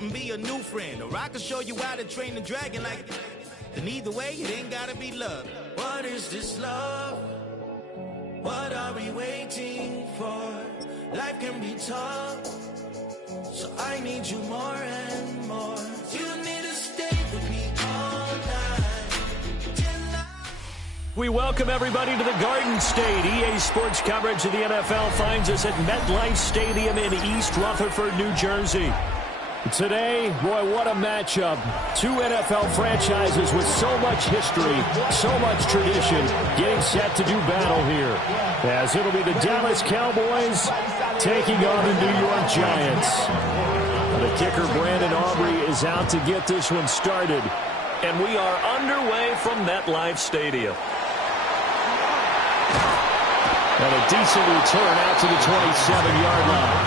And be a new friend, or I can show you how to train the dragon like. And either way, it ain't gotta be love. What is this love? What are we waiting for? Life can be tough, so I need you more and more. You need to stay with me all night. We welcome everybody to the Garden State. EA Sports coverage of the NFL finds us at MetLife Stadium in East Rutherford, New Jersey. Today, boy, what a matchup. Two NFL franchises with so much history, so much tradition, getting set to do battle here. As it'll be the Dallas Cowboys taking on the New York Giants. The kicker, Brandon Aubrey, is out to get this one started. And we are underway from MetLife Stadium. And a decent return out to the 27-yard line.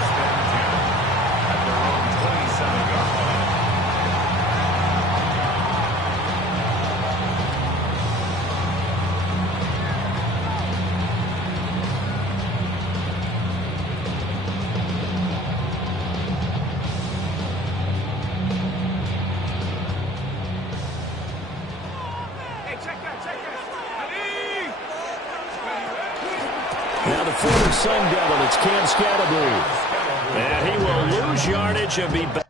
Now the former Sun Devil, it's Cam Scatterbury. And he will lose yardage and be back.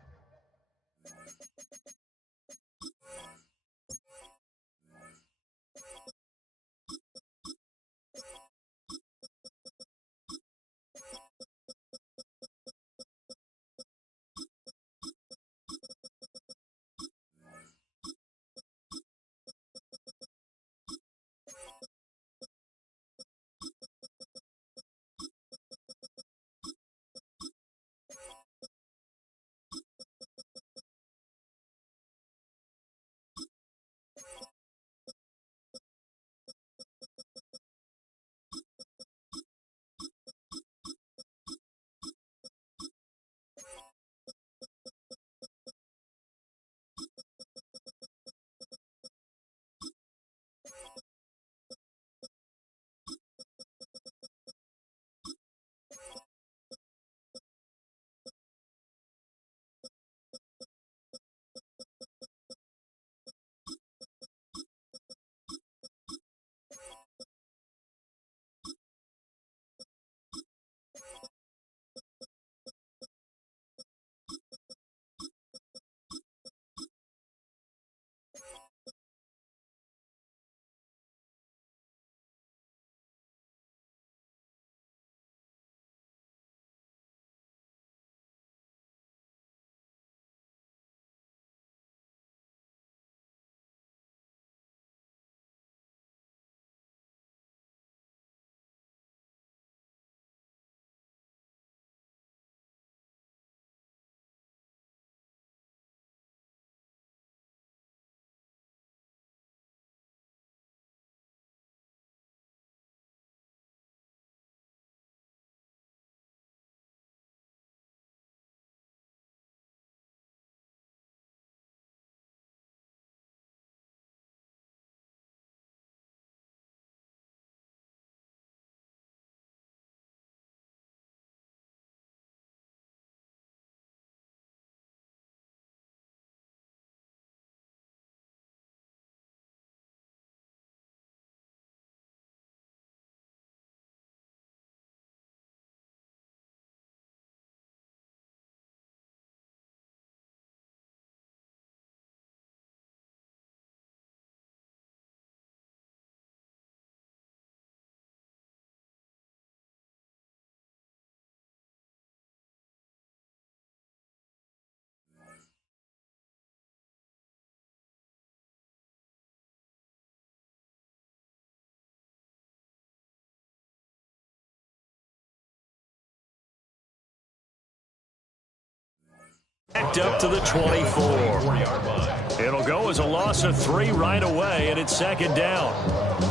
Backed up to the 24. It'll go as a loss of 3 right away, and it's second down.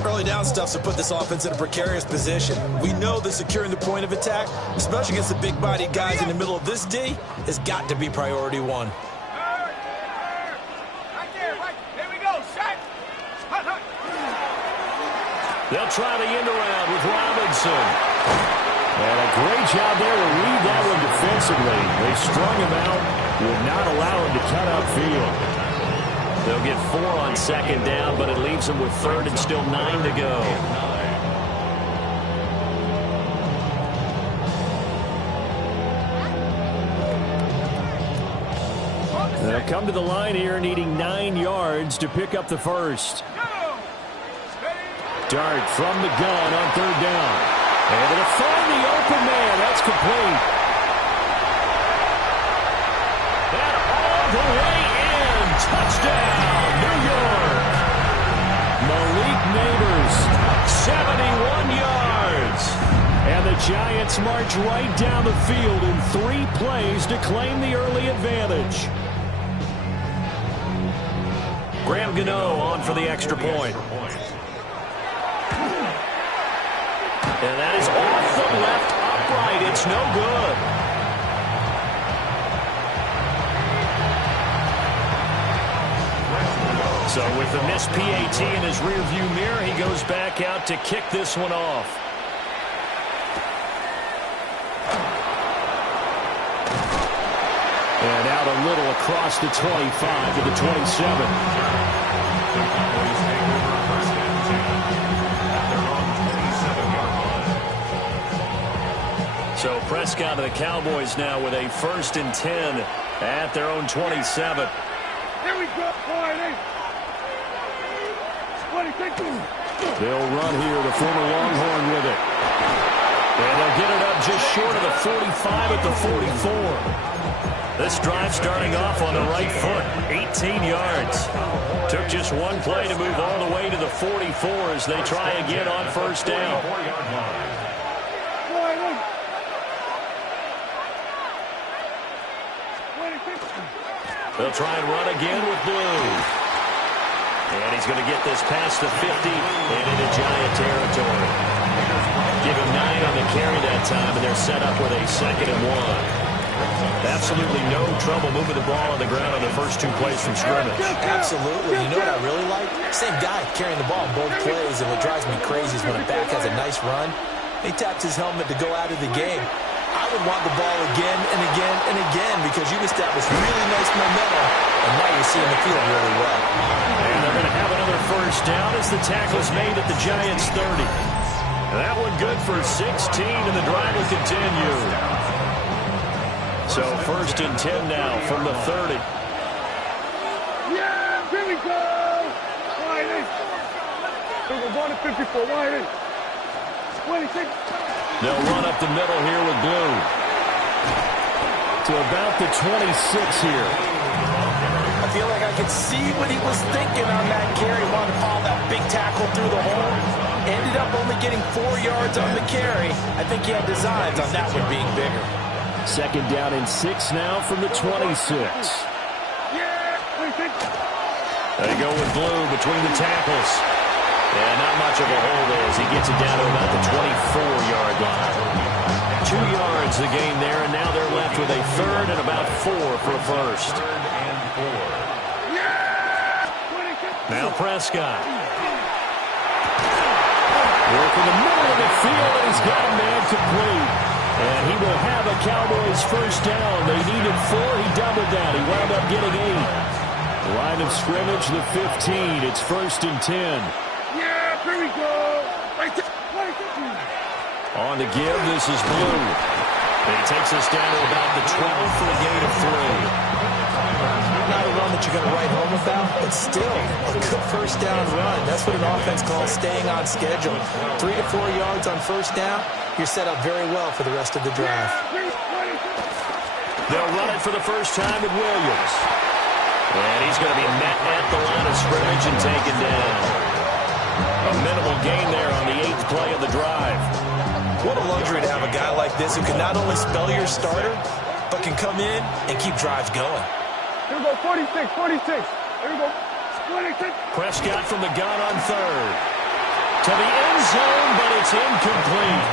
Early down stuff's to put this offense in a precarious position. We know that securing the point of attack, especially against the big-bodied guys in the middle of this D, has got to be priority one. They'll try the end around with Robinson. And a great job there to read that one defensively. They strung him out. would not allow him to cut upfield. They'll get 4 on second down, but it leaves them with third and still 9 to go. They'll come to the line here needing 9 yards to pick up the first. Dart from the gun on third down. And they'll find the open man. That's complete. And all the way in. Touchdown, New York. Malik Nabers, 71 yards. And the Giants march right down the field in 3 plays to claim the early advantage. Graham Gano on for the extra point. And that is off the left upright. It's no good. So with the missed PAT in his rearview mirror, he goes back out to kick this one off. And out a little across the 25 to the 27. So Prescott and the Cowboys now with a 1st and 10 at their own 27. Here we go, boy. They'll run here, the former Longhorn with it. And they'll get it up just short of the 45 at the 44. This drive starting off on the right foot, 18 yards. Took just 1 play to move all the way to the 44 as they try again on 1st down. They'll try and run again with Blue. And he's going to get this past the 50 and into Giant territory. Give him 9 on the carry that time, and they're set up with a 2nd and 1. Absolutely no trouble moving the ball on the ground on the first 2 plays from scrimmage. Absolutely. You know what I really like? Same guy carrying the ball in both plays, and what drives me crazy is when a back has a nice run, he taps his helmet to go out of the game. I would want the ball again and again and again because you established really nice momentum, and now you're seeing the field really well. And they're going to have another 1st down as the tackle's made at the Giants' 30. That one good for 16, and the drive will continue. So 1st and 10 now from the 30. Yeah, here we go. Wide in. We're going to 54. Wide in. 26. They'll run up the middle here with Blue. To about the 26 here. I feel like I could see what he was thinking on that carry. Wanted to follow that big tackle through the hole. Ended up only getting 4 yards on the carry. I think he had designs on that one being bigger. 2nd down and 6 now from the 26. Yeah, 26. They go with Blue between the tackles. And not much of a hole there as he gets it down to about the 24-yard line. 2 yards the gain there, and now they're left with a 3rd and about 4 for a 1st. Now Prescott. Work in the middle of the field, and he's got a man complete. And he will have a Cowboys 1st down. They needed 4. He doubled that. He wound up getting 8. Line of scrimmage, the 15. It's 1st and 10. Yeah, here we go. Right there. On the give, this is Blue. And he takes us down to about the 12 for a gain of 3. Not a run that you're going to write home about, but still a good 1st down run. That's what an offense calls staying on schedule. 3 to 4 yards on 1st down. You're set up very well for the rest of the drive. They'll run it for the first time with Williams. And he's going to be met at the line of scrimmage and taken down. A minimal gain there on the 8th play of the drive. What a luxury to have a guy like this who can not only spell your starter, but can come in and keep drives going. Here we go, 46, 46. Here we go, 26. Prescott from the gun on 3rd. To the end zone, but it's incomplete.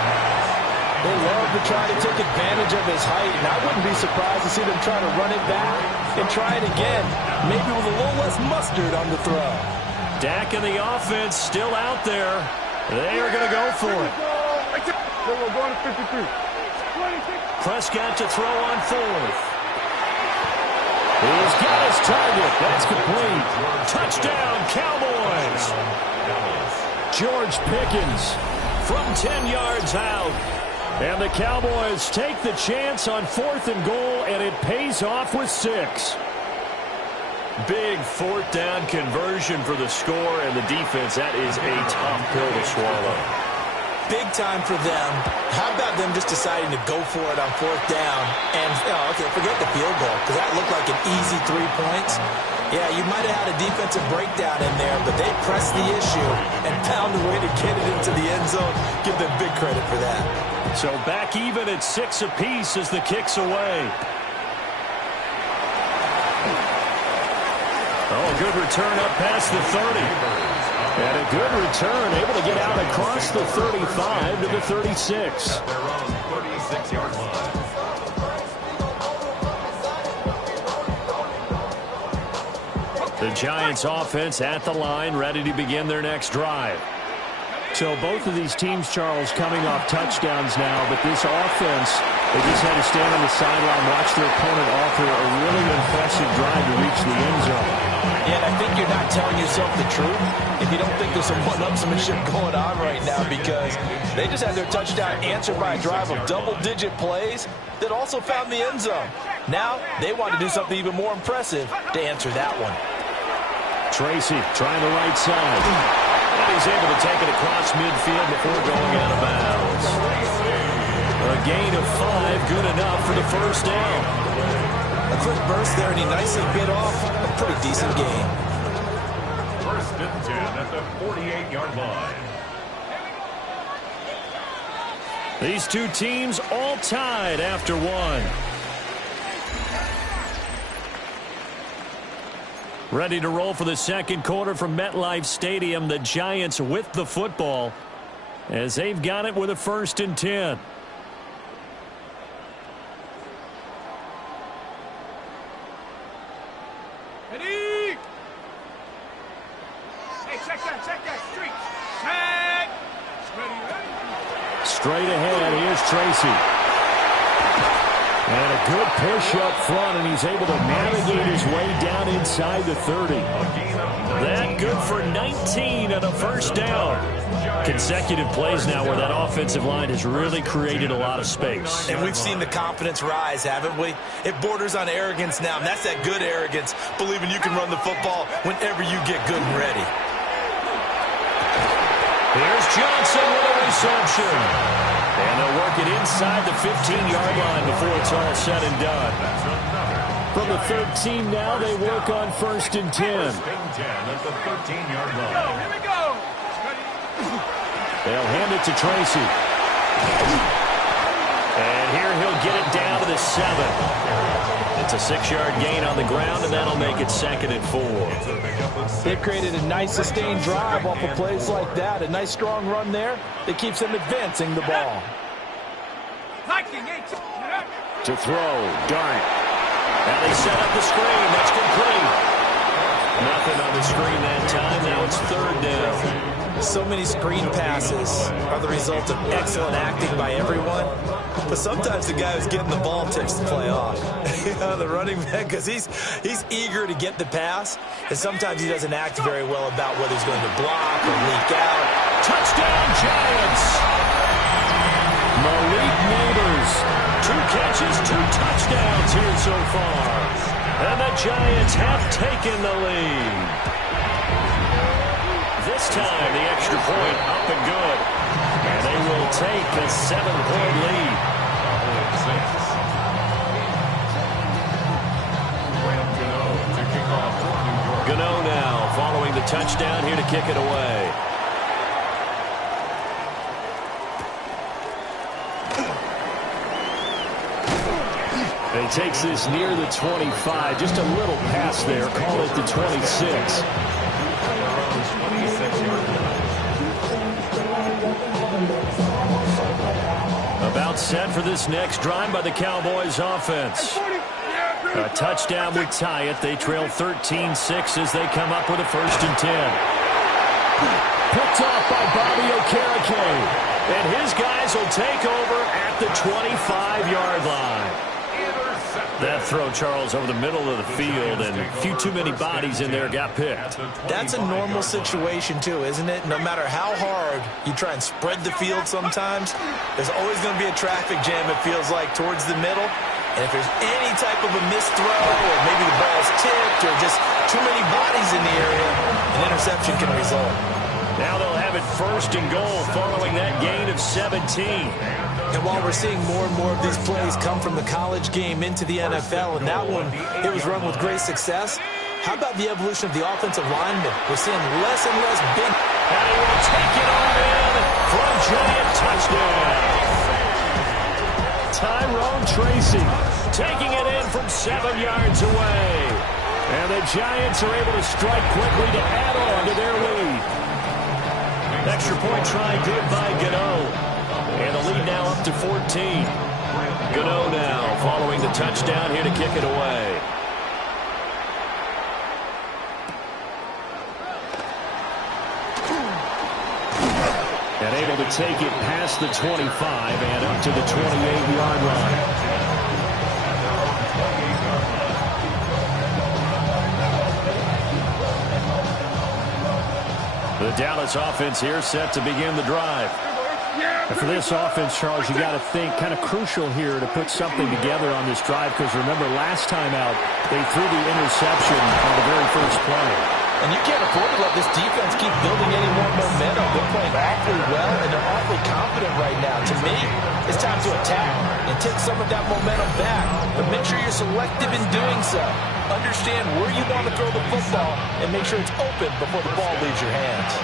They love to try to take advantage of his height, and I wouldn't be surprised to see them try to run it back and try it again, maybe with a little less mustard on the throw. Dak and the offense still out there. They are going to go for it. We're going to 53. 26. Prescott to throw on 4th. He's got his target. That's complete. Touchdown, Cowboys. George Pickens from 10 yards out. And the Cowboys take the chance on 4th and goal, and it pays off with 6. Big 4th down conversion for the score, and the defense, that is a tough pill to swallow. Big time for them. How about them just deciding to go for it on 4th down? And, okay, forget the field goal, because that looked like an easy 3 points. Yeah, you might have had a defensive breakdown in there, but they pressed the issue and found a way to get it into the end zone. Give them big credit for that. So back even at 6 apiece as the kick's away. Oh, good return up past the 30. And a good return, able to get out across the 35 to the 36. The Giants offense at the line, ready to begin their next drive. So both of these teams, Charles, coming off touchdowns now, but this offense, they just had to stand on the sideline, watch their opponent offer a really impressive drive to reach the end zone. Yeah, and I think you're not telling yourself the truth if you don't think there's some one-upsmanship going on right now, because they just had their touchdown answered by a drive of double-digit plays that also found the end zone. Now they want to do something even more impressive to answer that one. Tracy trying the right side. And he's able to take it across midfield before going out of bounds. A gain of 5, good enough for the first down. A quick burst there, and he nicely bit off a pretty decent gain. First and 10 at the 48-yard line. These two teams all tied after 1. Ready to roll for the second quarter from MetLife Stadium. The Giants with the football as they've got it with a 1st and 10. Ready? Hey, check that street. Check. Ready. Straight ahead, here's Tracy. And a good push up front, and he's able to navigate his way down inside the 30. That good for 19 and a first down. Consecutive plays now where that offensive line has really created a lot of space. And we've seen the confidence rise, haven't we? It borders on arrogance now, and that's that good arrogance, believing you can run the football whenever you get good and ready. Here's Johnson with a reception. And they'll work it inside the 15-yard line before it's all said and done. From the 13 now, they work on 1st and 10. First and 10 at the 13-yard line. Here we go. They'll hand it to Tracy. And here he'll get it down to the 7. It's a 6-yard gain on the ground, and that'll make it 2nd and 4. They've created a nice sustained drive off of plays like that. A nice strong run there that keeps them advancing the ball. To throw, Dart. And they set up the screen. That's complete. Nothing on the screen that time. Now it's 3rd down. So many screen passes are the result of excellent acting by everyone. But sometimes the guy who's getting the ball takes the play off. The running back, because he's eager to get the pass, and sometimes he doesn't act very well about whether he's going to block or leak out. Touchdown, Giants! Malik Neighbors, 2 catches, 2 touchdowns here so far. And the Giants have taken the lead. This time, the extra point up and good. And they will take a 7-point lead. Gano now following the touchdown here to kick it away. He takes this near the 25. Just a little pass there. Call it the 26. About set for this next drive by the Cowboys offense. A touchdown would tie it. They trail 13-6 as they come up with a 1st and 10. Picked off by Bobby Okereke. And his guys will take over at the 25-yard line. That throw, Charles, over the middle of the field, and a few too many bodies in there got picked. That's a normal situation, too, isn't it? No matter how hard you try and spread the field sometimes, there's always going to be a traffic jam, it feels like, towards the middle. And if there's any type of a missed throw, or maybe the ball's tipped, or just too many bodies in the area, an interception can result. Now they'll have it 1st and goal following that gain of 17. And while we're seeing more and more of these plays come from the college game into the NFL, and that one, it was run with great success, how about the evolution of the offensive lineman? We're seeing less and less big. And he will take it on in for a giant touchdown. Tyrone Tracy taking it in from 7 yards away. And the Giants are able to strike quickly to add on to their lead. Extra point try good by Gano. And the lead now up to 14. Gano now following the touchdown here to kick it away. And able to take it past the 25 and up to the 28-yard line. The Dallas offense here set to begin the drive. And for this offense, Charles, you got to think kind of crucial here to put something together on this drive, because remember last time out they threw the interception on the very first play. And you can't afford to let this defense keep building any more momentum. They're playing awfully well, and they're awfully confident right now. To me, it's time to attack and take some of that momentum back. But make sure you're selective in doing so. Understand where you want to throw the football and make sure it's open before the ball leaves your hands.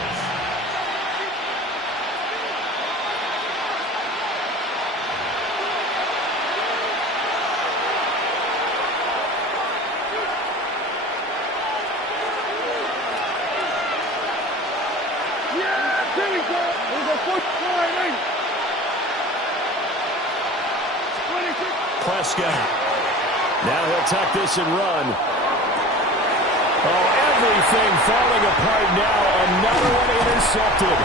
Prescott. Now he'll tuck this and run. Oh, everything falling apart now. Another one intercepted.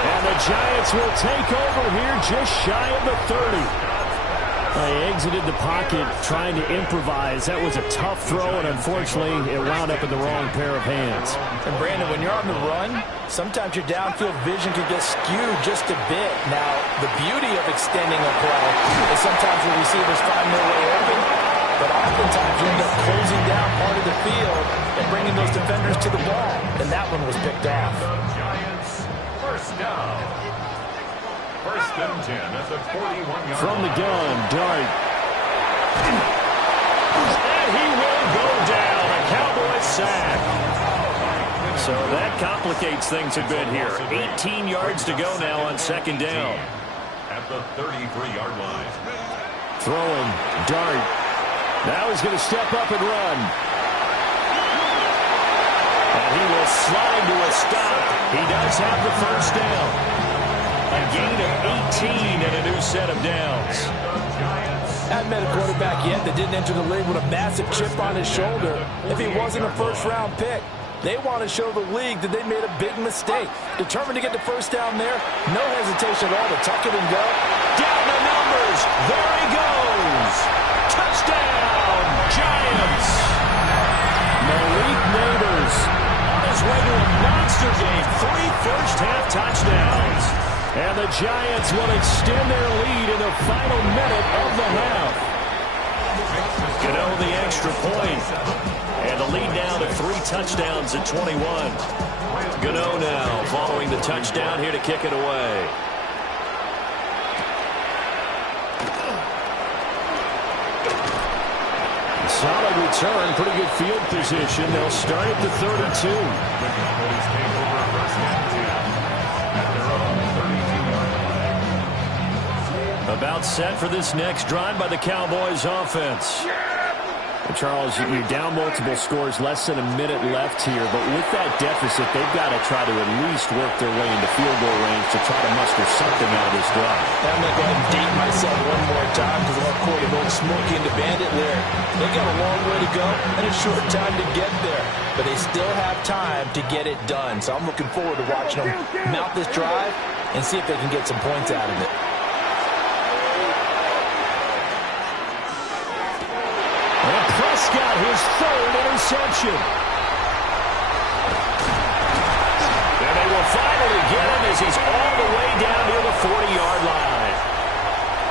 And the Giants will take over here just shy of the 30. They exited the pocket trying to improvise. That was a tough throw, and unfortunately it wound up in the wrong pair of hands. And Brandon, when you're on the run, sometimes your downfield vision can get skewed just a bit. Now, the beauty of extending a play is sometimes the receivers find their way open, but oftentimes you end up closing down part of the field and bringing those defenders to the ball. And that one was picked off. Giants, first down. First and 10 at the 41-yard From the gun, Dart. And he will go down. A Cowboys sack. So that complicates things a bit here. 18 yards to go now on 2nd down. at the 33-yard line. Throwing, Dart. Now he's going to step up and run. And he will slide to a stop. He does have the first down. A gain of 18 and a new set of downs. Haven't met a quarterback yet that didn't enter the league with a massive chip on his shoulder. If he wasn't a first-round pick, they want to show the league that they made a big mistake. Determined to get the first down there, no hesitation at all to tuck it and go. Down the numbers. There he goes. Touchdown, Giants. Malik Neighbors on his way to a monster game. 3 first-half touchdowns. And the Giants will extend their lead in the final minute of the half. Gano the extra point. And the lead now to 3 touchdowns at 21. Gano now following the touchdown here to kick it away. Solid return, pretty good field position. They'll start at the 32. About set for this next drive by the Cowboys offense. Charles, you're down multiple scores, less than a minute left here, but with that deficit, they've got to try to at least work their way into field goal range to try to muster something out of this drive. I'm going to go ahead and date myself one more time because I want to quote an old Smokey and the Bandit lyric. They got a long way to go and a short time to get there, but they still have time to get it done. So I'm looking forward to watching them mount this drive and see if they can get some points out of it. his third interception. And they will finally get him as he's all the way down near the 40-yard line.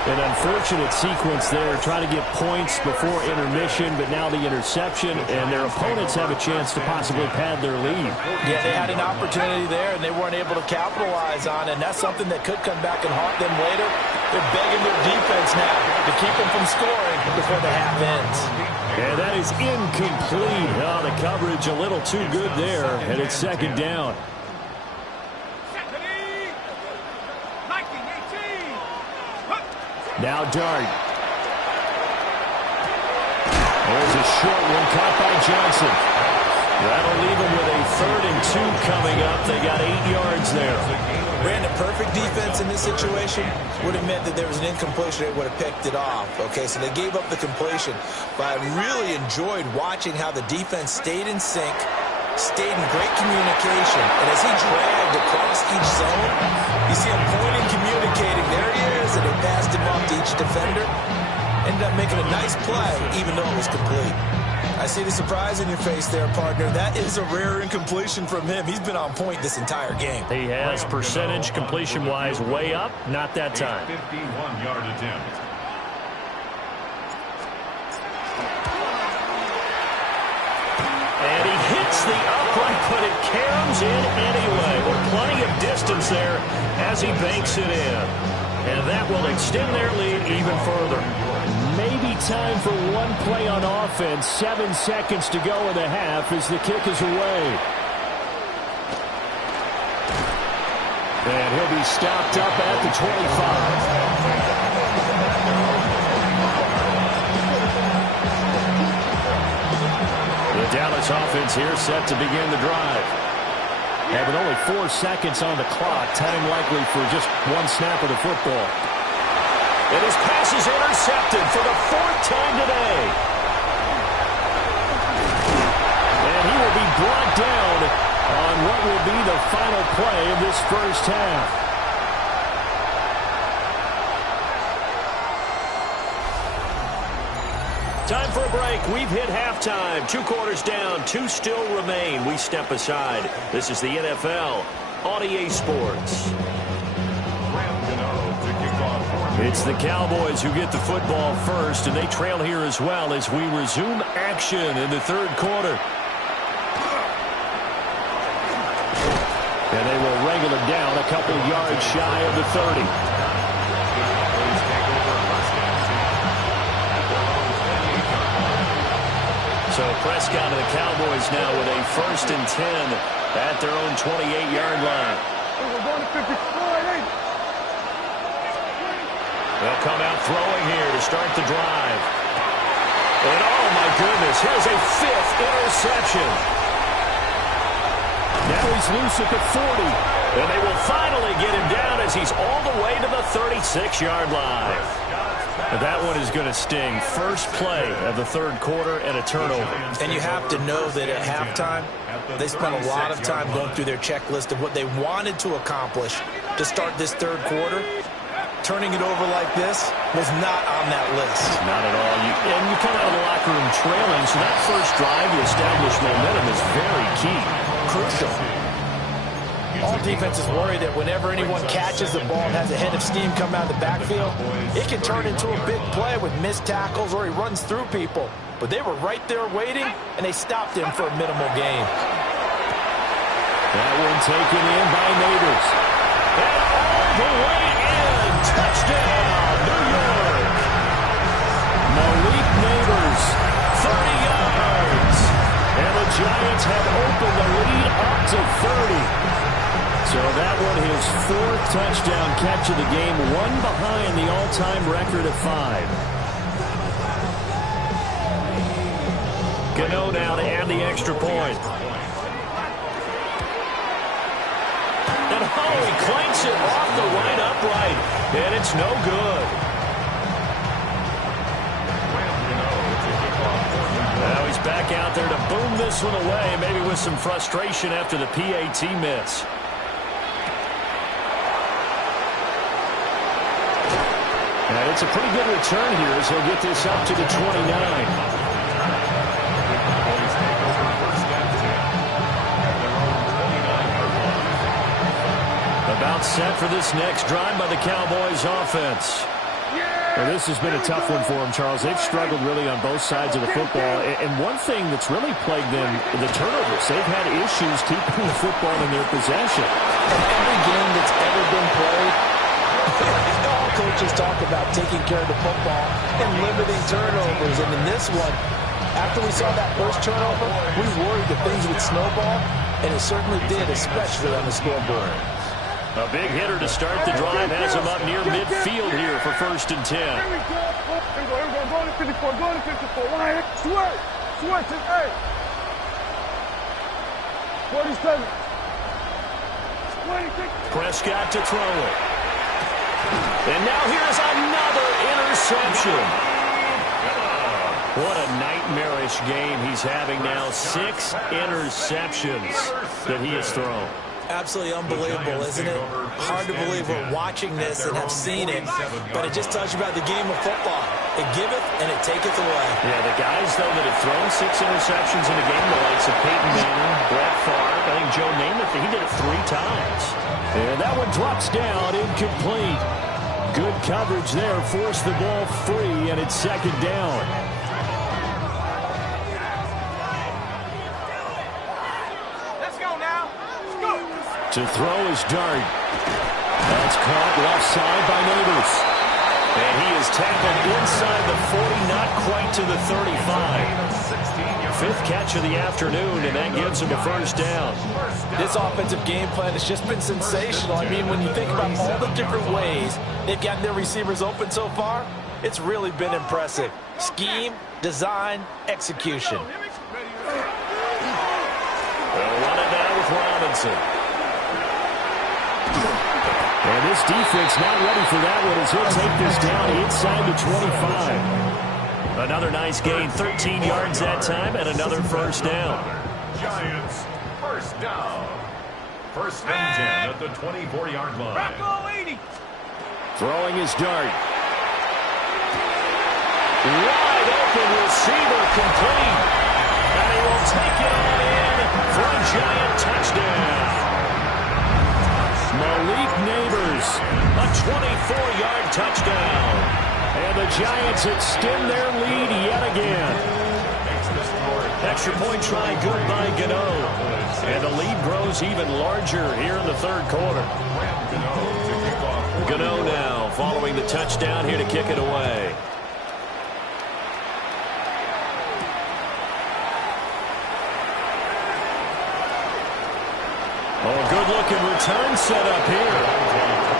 An unfortunate sequence there, trying to get points before intermission, but now the interception, and their opponents have a chance to possibly pad their lead. Yeah, they had an opportunity there, and they weren't able to capitalize on it, and that's something that could come back and haunt them later. They're begging their defense now to keep them from scoring before the half ends. And that is incomplete. Oh, the coverage a little too good there, and it's second down. Now Dart. There's a short one caught by Johnson. That'll leave them with a 3rd and 2 coming up. They got 8 yards there. Brandon, perfect defense in this situation would have meant that there was an incompletion. They would have picked it off. Okay, so they gave up the completion. But I really enjoyed watching how the defense stayed in sync, stayed in great communication. And as he dragged across each zone, you see him pointing, communicating. There he is, and they passed him off to each defender. Ended up making a nice play, even though it was complete. I see the surprise in your face there, partner. That is a rare incompletion from him. He's been on point this entire game. He has percentage completion-wise way up. Not that time. 51-yard attempt. And he hits the upright, but it caroms in anyway. With plenty of distance there as he banks it in. And that will extend their lead even further. Maybe time for one play on offense. 7 seconds to go in the half as the kick is away. And he'll be stopped up at the 25. The Dallas offense here set to begin the drive. And with only 4 seconds on the clock, time likely for just one snap of the football. And his pass is intercepted for the 4th time today. And he will be brought down on what will be the final play of this first half. Time for a break. We've hit halftime. 2 quarters down. 2 still remain. We step aside. This is the NFL on EA Sports. It's the Cowboys who get the football first, and they trail here as well as we resume action in the 3rd quarter. And they will wrangle it down a couple yards shy of the 30. So Prescott and the Cowboys now with a 1st and 10 at their own 28-yard line. They'll come out throwing here to start the drive. And oh my goodness, here's a 5th interception. Now he's loose at the 40. And they will finally get him down as he's all the way to the 36-yard line. And that one is going to sting. First play of the 3rd quarter and a turnover. And you have to know that at halftime, they spent a lot of time going through their checklist of what they wanted to accomplish to start this 3rd quarter. Turning it over like this was not on that list. Not at all. And you come out of the locker room trailing, so that first drive to establish momentum is very key. Crucial. All defenses worry that whenever anyone catches the ball and has a head of steam come out of the backfield, it can turn into a big play with missed tackles or he runs through people. But they were right there waiting, and they stopped him for a minimal gain. That one taken in by Neighbors. And all the way in. Touchdown, New York. Malik Neighbors, 30 yards. And the Giants have opened the lead up to 30. So that one his 4th touchdown catch of the game, one behind the all-time record of 5. Gano now to add the extra point. And he clanks it off the right upright, and it's no good. Now he's back out there to boom this one away, maybe with some frustration after the PAT miss. And it's a pretty good return here as he'll get this up to the 29. set for this next drive by the Cowboys offense. Well, this has been a tough one for them, Charles. They've struggled really on both sides of the football. And one thing that's really plagued them, the turnovers. They've had issues keeping the football in their possession. In every game that's ever been played, all coaches talk about taking care of the football and limiting turnovers. And in this one, after we saw that first turnover, we worried that things would snowball, and it certainly did, especially on the scoreboard. A big hitter to start the drive has him up near midfield here for 1st and 10. Here we go. Here we go. Go to 54. Go to 54. Wide. Switch. Switch it. Hey. 47. 26. Prescott to throw it. And now here's another interception. What a nightmarish game he's having now. 6 interceptions that he has thrown. Absolutely unbelievable, isn't it? Hard to believe we're watching this and have seen it, but it just tells you about the game of football. It giveth and it taketh away. Yeah, the guys, though, that have thrown 6 interceptions in a game, the likes of Peyton Manning, Brett Favre, I think Joe Namath, he did it 3 times. And that one drops down, incomplete. Good coverage there, forced the ball free, and it's 2nd down. To throw is Dart. That's caught left side by Neighbors. And he is tackled inside the 40, not quite to the 35. 5th catch of the afternoon, and that gives him a 1st down. This offensive game plan has just been sensational. I mean, when you think about all the different ways they've gotten their receivers open so far, it's really been impressive. Scheme, design, execution. They'll run it now with Robinson. And this defense not ready for that one as he'll take this down inside the 25. Another nice gain, 13 yards that time, and another 1st down. Giants, 1st down. 1st and 10 at the 24-yard line. Throwing his Dart. Wide open receiver complete. And he will take it on in for a Giant touchdown. Malik Neighbors, a 24-yard touchdown. And the Giants extend their lead yet again. Extra point try good by Gano. And the lead grows even larger here in the 3rd quarter. Gano now following the touchdown here to kick it away. Oh, good-looking return set up here.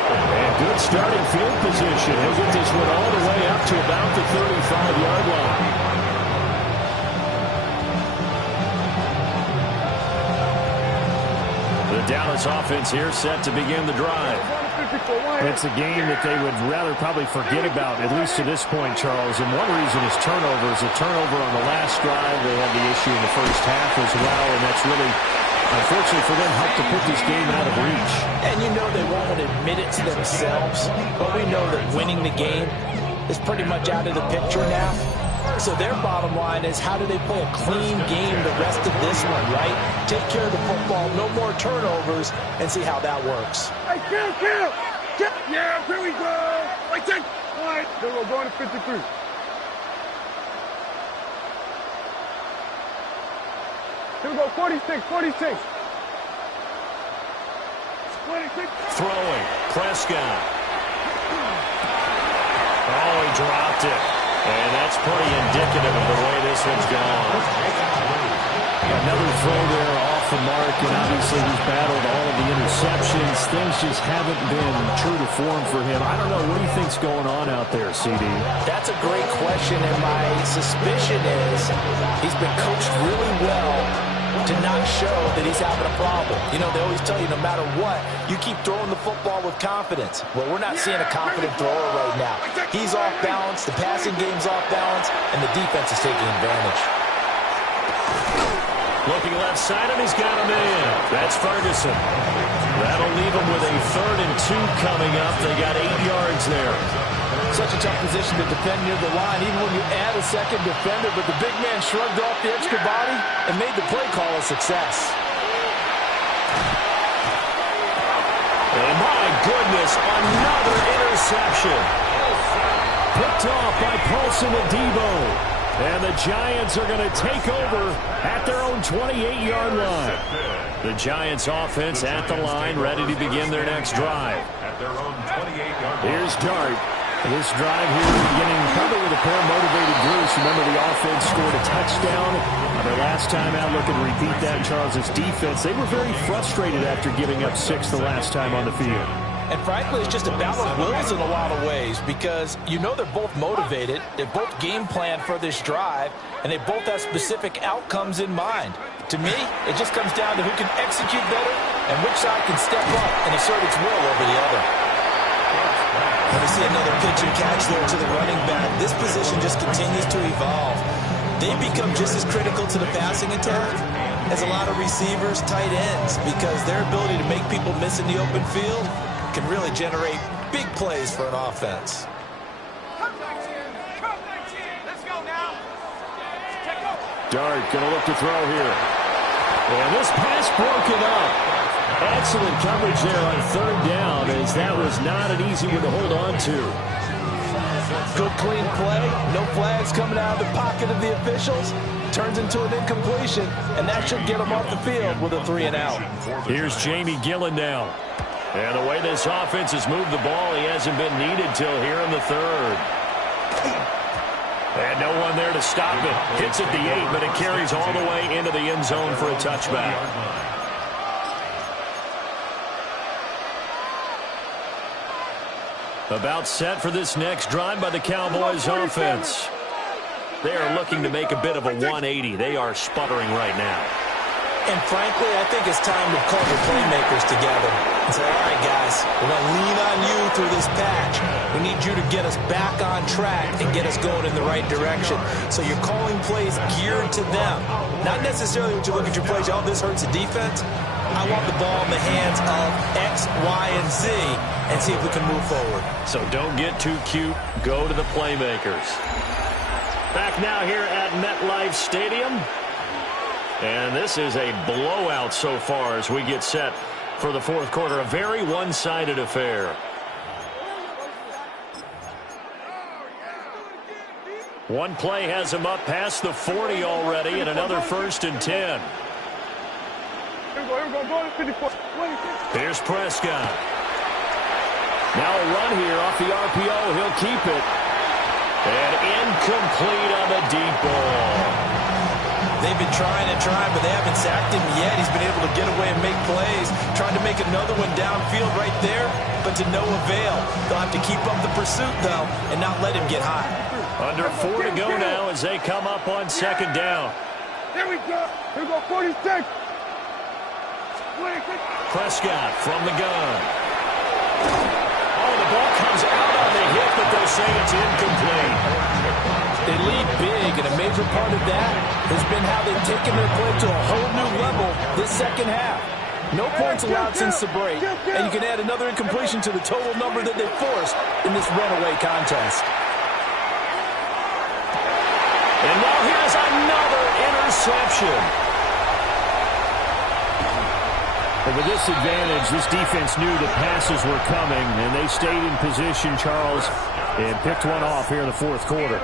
And good starting field position. He'll get this one all the way up to about the 35-yard line. The Dallas offense here set to begin the drive. It's a game that they would rather probably forget about, at least to this point, Charles. And one reason is turnovers. A turnover on the last drive. They had the issue in the 1st half as well, and that's really, unfortunately for them, helped to put this game out of reach. And you know they won't admit it to themselves, but we know that winning the game is pretty much out of the picture now. So their bottom line is, how do they play a clean game the rest of this one, right? Take care of the football, no more turnovers, and see how that works. Hey, kill. Yeah, here we go. Right there. All right. Then we're going to 53. Here we go, 46. 26. Throwing, Prescott. Oh, he dropped it. And that's pretty indicative of the way this one's gone. Another throw there off the mark, and obviously he's battled all of the interceptions. Things just haven't been true to form for him. I don't know, what do you think's going on out there, CD? That's a great question, and my suspicion is he's been coached really well to not show that he's having a problem. You know, they always tell you no matter what, you keep throwing the football with confidence. Well, we're not seeing a confident thrower right now. He's off balance, the passing game's off balance, and the defense is taking advantage. Looking left side, and he's got him in. That's Ferguson. That'll leave him with a 3rd and 2 coming up. They got 8 yards there. Such a tough position to defend near the line, even when you add a second defender, but the big man shrugged off the extra body and made the play call a success. And My goodness, another interception. Picked off by Paulson Adebo. And the Giants are going to take over at their own 28-yard line. The Giants offense at the line, ready to begin their next drive. At their own 28-yard line. Here's Dart. This drive here beginning probably with a pair of motivated Bruce. Remember, the offense scored a touchdown. Their last time out, look and repeat that, Charles. This defense, they were very frustrated after giving up 6 the last time on the field. And frankly, it's just a battle of wills in a lot of ways because you know they're both motivated, they're both game planned for this drive, and they both have specific outcomes in mind. To me, it just comes down to who can execute better and which side can step up and assert its will over the other. And we see another pitch and catch there to the running back. This position just continues to evolve. They become just as critical to the passing attack as a lot of receivers, tight ends, because their ability to make people miss in the open field can really generate big plays for an offense. Dart going to look to throw here. And this pass broken up. Excellent coverage there on third down, as that was not an easy one to hold on to. Good clean play, no flags coming out of the pocket of the officials. Turns into an incompletion, and that should get them off the field with a 3-and-out. Here's Jamie Gillen now. And the way this offense has moved the ball, he hasn't been needed till here in the third. And no one there to stop it. Hits at the 8, but it carries all the way into the end zone for a touchback. About set for this next drive by the Cowboys offense. They are looking to make a bit of a 180. They are sputtering right now. And frankly, I think it's time to call the playmakers together and say, all right, guys, we're going to lean on you through this patch. We need you to get us back on track and get us going in the right direction. So you're calling plays geared to them. Not necessarily when you look at your plays, oh, this hurts the defense. I want the ball in the hands of X, Y, and Z and see if we can move forward. So don't get too cute. Go to the playmakers. Back now here at MetLife Stadium. And this is a blowout so far as we get set for the fourth quarter. A very one-sided affair. One play has him up past the 40 already, and another 1st and 10. Here's Prescott. Now a run here off the RPO. He'll keep it. And incomplete on the deep ball. They've been trying and trying, but they haven't sacked him yet. He's been able to get away and make plays. Trying to make another one downfield right there, but to no avail. They'll have to keep up the pursuit, though, and not let him get high. Under 4 to go now as they come up on 2nd down. Here we go. Here we go, 46. Prescott from the gun. Oh, the ball comes out on the hit, but they'll say it's incomplete. They lead big, and a major part of that has been how they've taken their play to a whole new level this second half. No points allowed since the break, and you can add another incompletion to the total number that they forced in this runaway contest. And now here's another interception. And with this advantage, this defense knew that passes were coming, and they stayed in position, Charles, and picked one off here in the fourth quarter.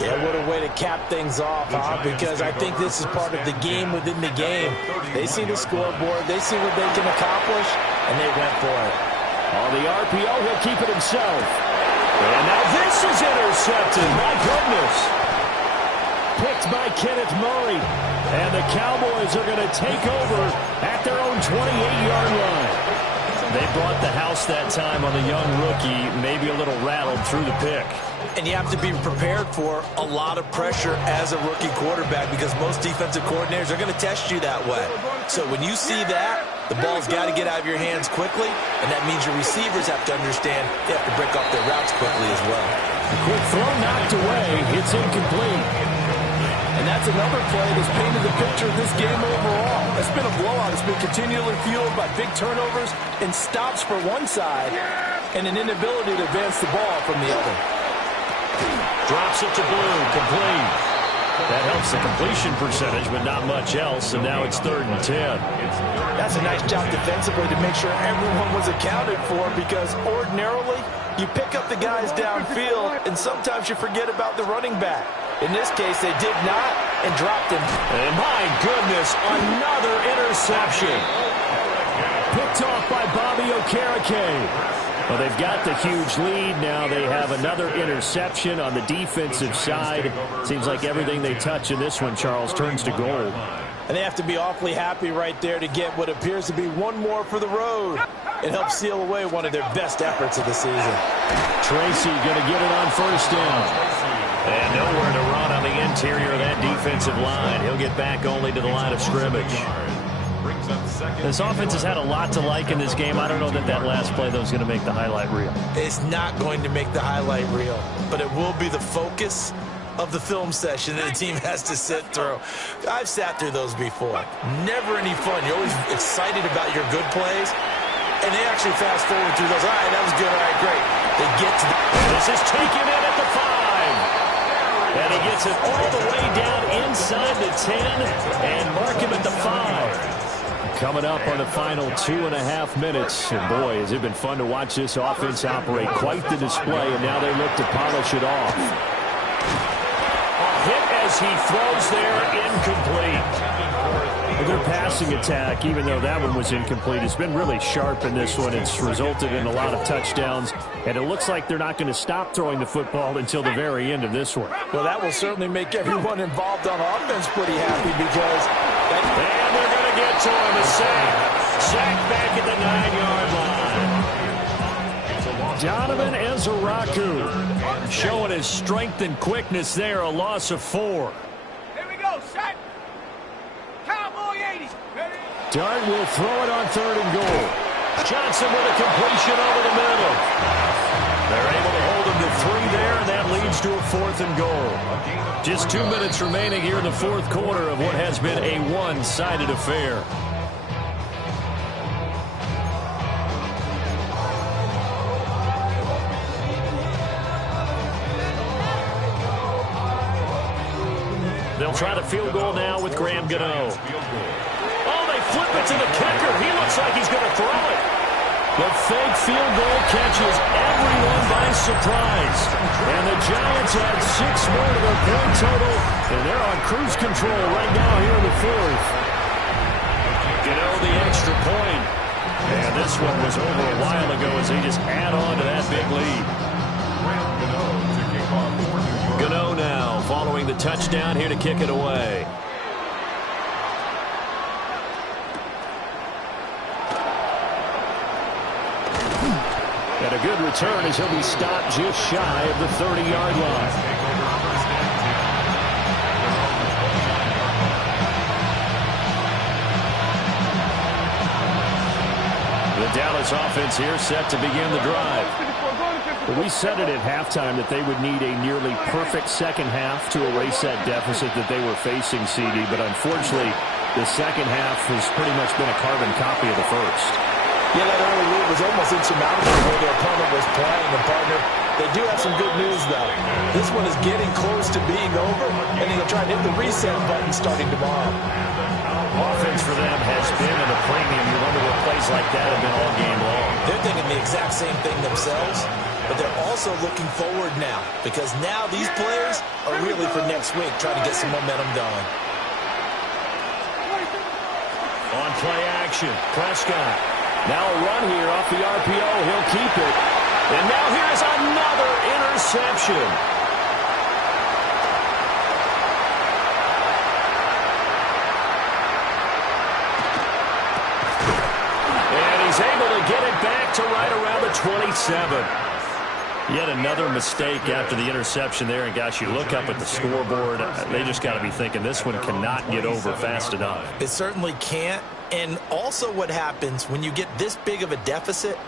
Yeah, what a way to cap things off, huh? Because I think this is part of the game within the game. They see the scoreboard, they see what they can accomplish, and they went for it. On the RPO, he'll keep it himself. And now this is intercepted. My goodness. Picked by Kenneth Murray. And the Cowboys are going to take over at their own 28-yard line. They brought the house that time on the young rookie, maybe a little rattled through the pick. And you have to be prepared for a lot of pressure as a rookie quarterback because most defensive coordinators are going to test you that way. So when you see that, the ball's got to get out of your hands quickly, and that means your receivers have to understand they have to break off their routes quickly as well. The quick throw knocked away. It's incomplete. And that's another play that's painted the picture of this game overall. It's been a blowout. It's been continually fueled by big turnovers and stops for one side and an inability to advance the ball from the other. Drops it to Blue, complete. That helps the completion percentage, but not much else, and now it's 3rd and 10. That's a nice job defensively to make sure everyone was accounted for, because ordinarily you pick up the guys downfield, and sometimes you forget about the running back. In this case, they did not and dropped him. And my goodness, another interception. Picked off by Bobby Okereke. Well, they've got the huge lead. Now they have another interception on the defensive side. Seems like everything they touch in this one, Charles, turns to gold. And they have to be awfully happy right there to get what appears to be one more for the road. It helps seal away one of their best efforts of the season. Tracy going to get it on 1st down. And nowhere to run on the interior of that defensive line. He'll get back only to the line of scrimmage. This offense has had a lot to like in this game. I don't know that last play, though, is going to make the highlight reel. It's not going to make the highlight reel, but it will be the focus of the film session that the team has to sit through. I've sat through those before. Never any fun. You're always excited about your good plays, and they actually fast forward through those. All right, that was good. All right, great. They get to the... This is taken in at the 5. And he gets it all the way down inside the 10 and mark him at the 5. Coming up on the final 2.5 minutes. And boy, has it been fun to watch this offense operate. Quite the display, and now they look to polish it off. Hit as he throws there, incomplete. Their passing attack, even though that one was incomplete, has been really sharp in this one. It's resulted in a lot of touchdowns, and it looks like they're not going to stop throwing the football until the very end of this one. Well, that will certainly make everyone involved on offense pretty happy, because... And they're going to get to him. A sack back at the 9-yard line. Donovan Ezeraku showing his strength and quickness there. A loss of 4. Here we go, set. Cowboy 80. Ready? Dart will throw it on 3rd and goal. Johnson with a completion over the middle. They're able to hold him to 3 there, and that leads to a 4th and goal. Just 2 minutes remaining here in the 4th quarter of what has been a one-sided affair. They'll try the field goal now with Graham Gano. Oh, they flip it to the kicker. He looks like he's going to throw it. The fake field goal catches everyone by surprise. And the Giants add 6 more to their point total, and they're on cruise control right now here in the 4th. Gano the extra point. And this one was over a while ago as they just add on to that big lead. Gano now following the touchdown here to kick it away. And a good return as he'll be stopped just shy of the 30-yard line. The Dallas offense here set to begin the drive. Well, we said it at halftime that they would need a nearly perfect second half to erase that deficit that they were facing, CD, but unfortunately the second half has pretty much been a carbon copy of the first. Yeah, that early lead was almost insurmountable where their opponent was playing. And partner, they do have some good news, though. This one is getting close to being over, and they'll try to hit the reset button starting tomorrow. Offense for them has been at a premium. You wonder what plays like that have been all game long. They're thinking the exact same thing themselves, but they're also looking forward now, because now these players are really for next week, trying to get some momentum going. On play action, Prescott. Now a run here off the RPO. He'll keep it. And now here's another interception. And he's able to get it back to right around the 27. Yet another mistake after the interception there. And, gosh, you look up at the scoreboard. They just got to be thinking this one cannot get over fast enough. It certainly can't. And also what happens when you get this big of a deficit,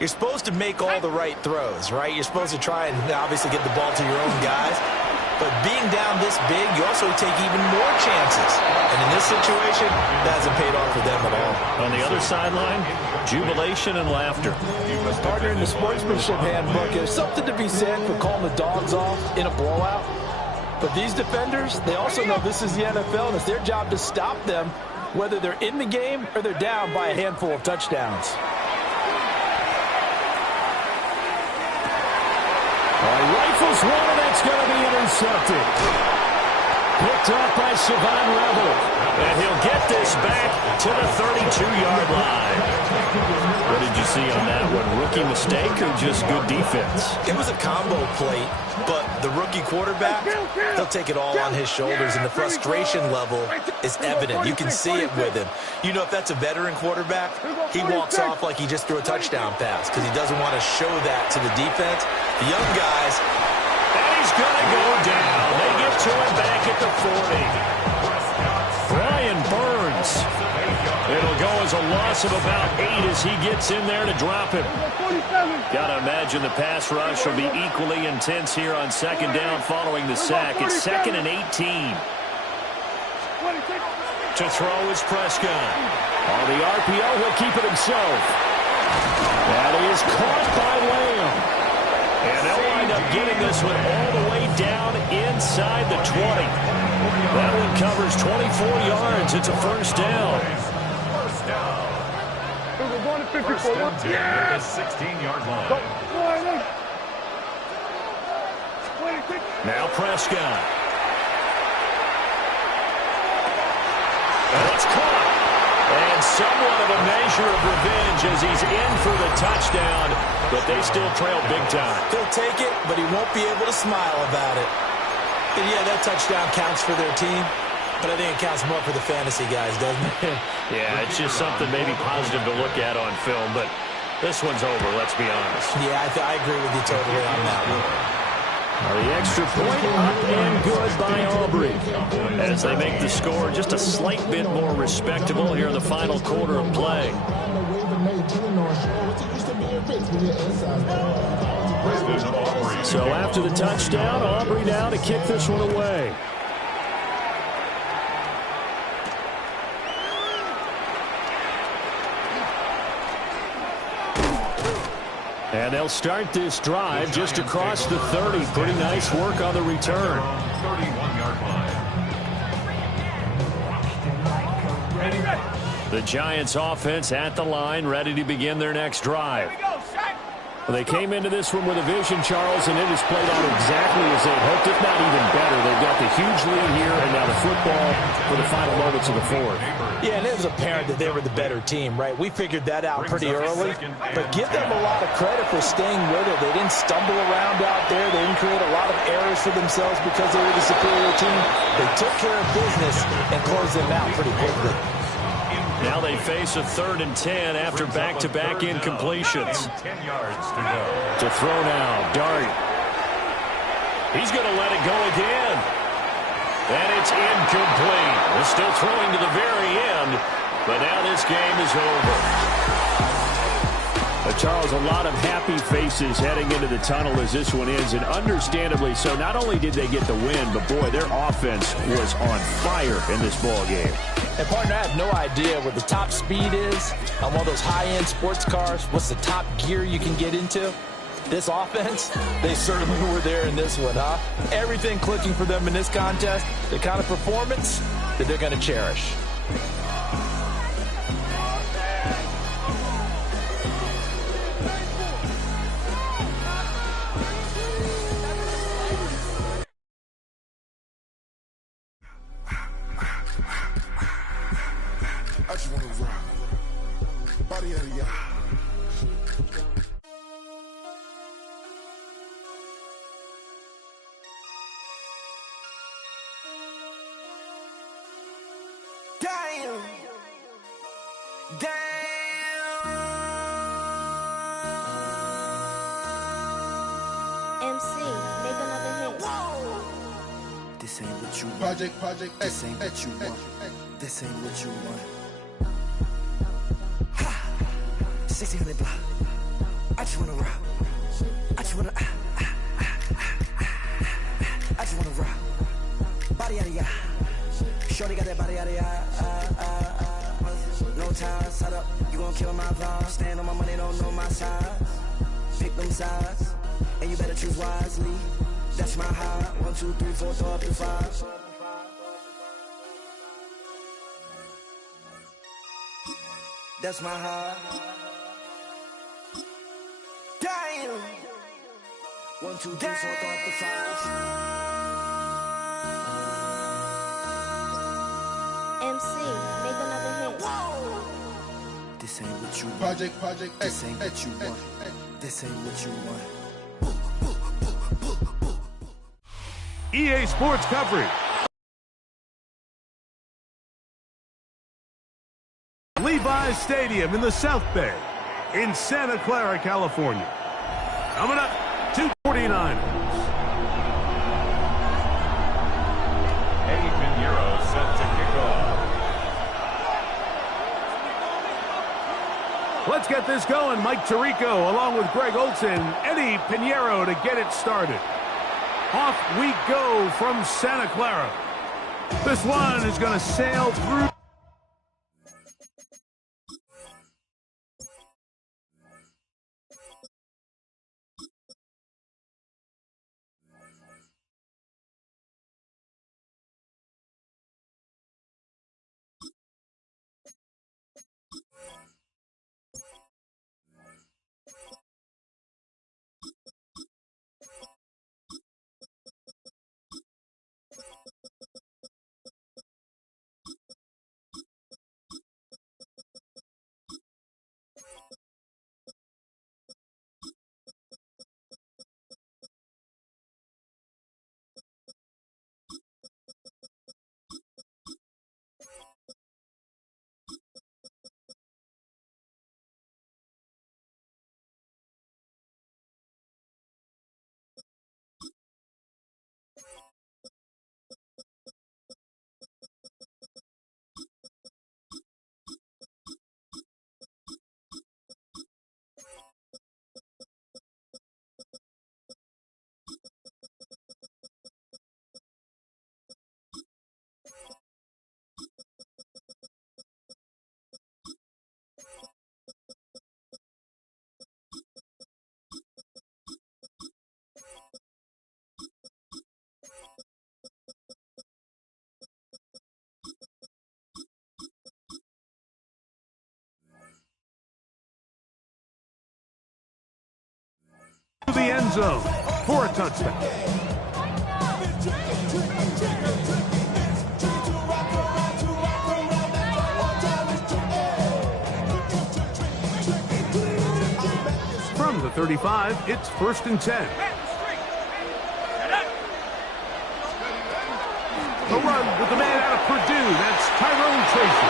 you're supposed to make all the right throws, right? You're supposed to try and obviously get the ball to your own guys. But being down this big, you also take even more chances. And in this situation, that hasn't paid off for them at all. On the other sideline, jubilation and laughter. Partner, in the sportsmanship handbook, there's something to be said for calling the dogs off in a blowout. But these defenders, they also know this is the NFL, and it's their job to stop them, whether they're in the game or they're down by a handful of touchdowns. Rifles one, and that's going to be intercepted. Picked up by Savon Revel. And he'll get this back to the 32-yard line. What did you see on that one? Rookie mistake or just good defense? It was a combo plate, but the rookie quarterback, he'll take it all on his shoulders, and the frustration level is evident. You can see it with him. You know, if that's a veteran quarterback, he walks off like he just threw a touchdown pass because he doesn't want to show that to the defense. The young guys... And he's going to go down. They get to him back at the 40. Brian Burns. It'll go as a loss of about 8 as he gets in there to drop him. Got to imagine the pass rush will be equally intense here on second down following the sack. It's 2nd and 18. To throw is Prescott. On the RPO, he'll keep it himself. That is caught by Lamb. And they'll wind up getting this one all the way down inside the 20. That one covers 24 yards. It's a first down. First down. First and 10 at the 16-yard line. Now Prescott. And it's caught. And somewhat of a measure of revenge as he's in for the touchdown, but they still trail big time. He'll take it, but he won't be able to smile about it. And yeah, that touchdown counts for their team, but I think it counts more for the fantasy guys, doesn't it? Yeah, it's just something maybe positive to look at on film, but this one's over, let's be honest. Yeah, I agree with you totally on that one. The extra point up and good by Aubrey as they make the score just a slight bit more respectable here in the final quarter of play. So after the touchdown, Aubrey now to kick this one away. And they'll start this drive just across the 30. Pretty nice work on the return. 31-yard line. The Giants offense at the line, ready to begin their next drive. Well, they came into this one with a vision, Charles, and it has played out exactly as they hoped, if not even better. They've got the huge lead here, and now the football for the final moments of the fourth. Yeah, and it was apparent that they were the better team, right? We figured that out pretty early, but give them a lot of credit for staying with it. They didn't stumble around out there. They didn't create a lot of errors for themselves because they were the superior team. They took care of business and closed them out pretty quickly. Now they face a 3rd and 10 after back-to-back incompletions. 10 yards to go. To throw now, Dart. He's going to let it go again. And it's incomplete. We're still throwing to the very end, but now this game is over. Charles, a lot of happy faces heading into the tunnel as this one ends, and understandably so. Not only did they get the win, but boy, their offense was on fire in this ball game. And partner, I have no idea what the top speed is on one of those high-end sports cars. What's the top gear you can get into? This offense, they certainly were there in this one, huh? Everything clicking for them in this contest, the kind of performance that they're going to cherish. I just want to rock. Body out of y'all. Damn. Damn. MC, make another hit. This ain't what you want. Project. This ain't what you want. This ain't what you want. 1600 block. I just wanna rock. I just wanna. I just wanna rock. Body out of ya. Shorty got that body out of ya. No time, set up. You gon' kill my vibe. Stand on my money, don't know my size. Pick them sides, and you better choose wisely. That's my high. 1, 2, 3, 4, throw up the 5. That's my high. Damn. 1, 2, 3, 4, throw up the 5. MC, make another hit. This ain't what you want. Project. This ain't what you want. This ain't what you want. EA Sports coverage. Levi's Stadium in the South Bay in Santa Clara, California. Coming up, 249ers. Eddie Pinheiro set to kick off. Let's get this going. Mike Tirico along with Greg Olson, Eddie Pinheiro to get it started. Off we go from Santa Clara. This one is going to sail through. To the end zone for a touchdown. From the 35, it's 1st and 10. The run with the man out of Purdue, that's Tyrone Tracy.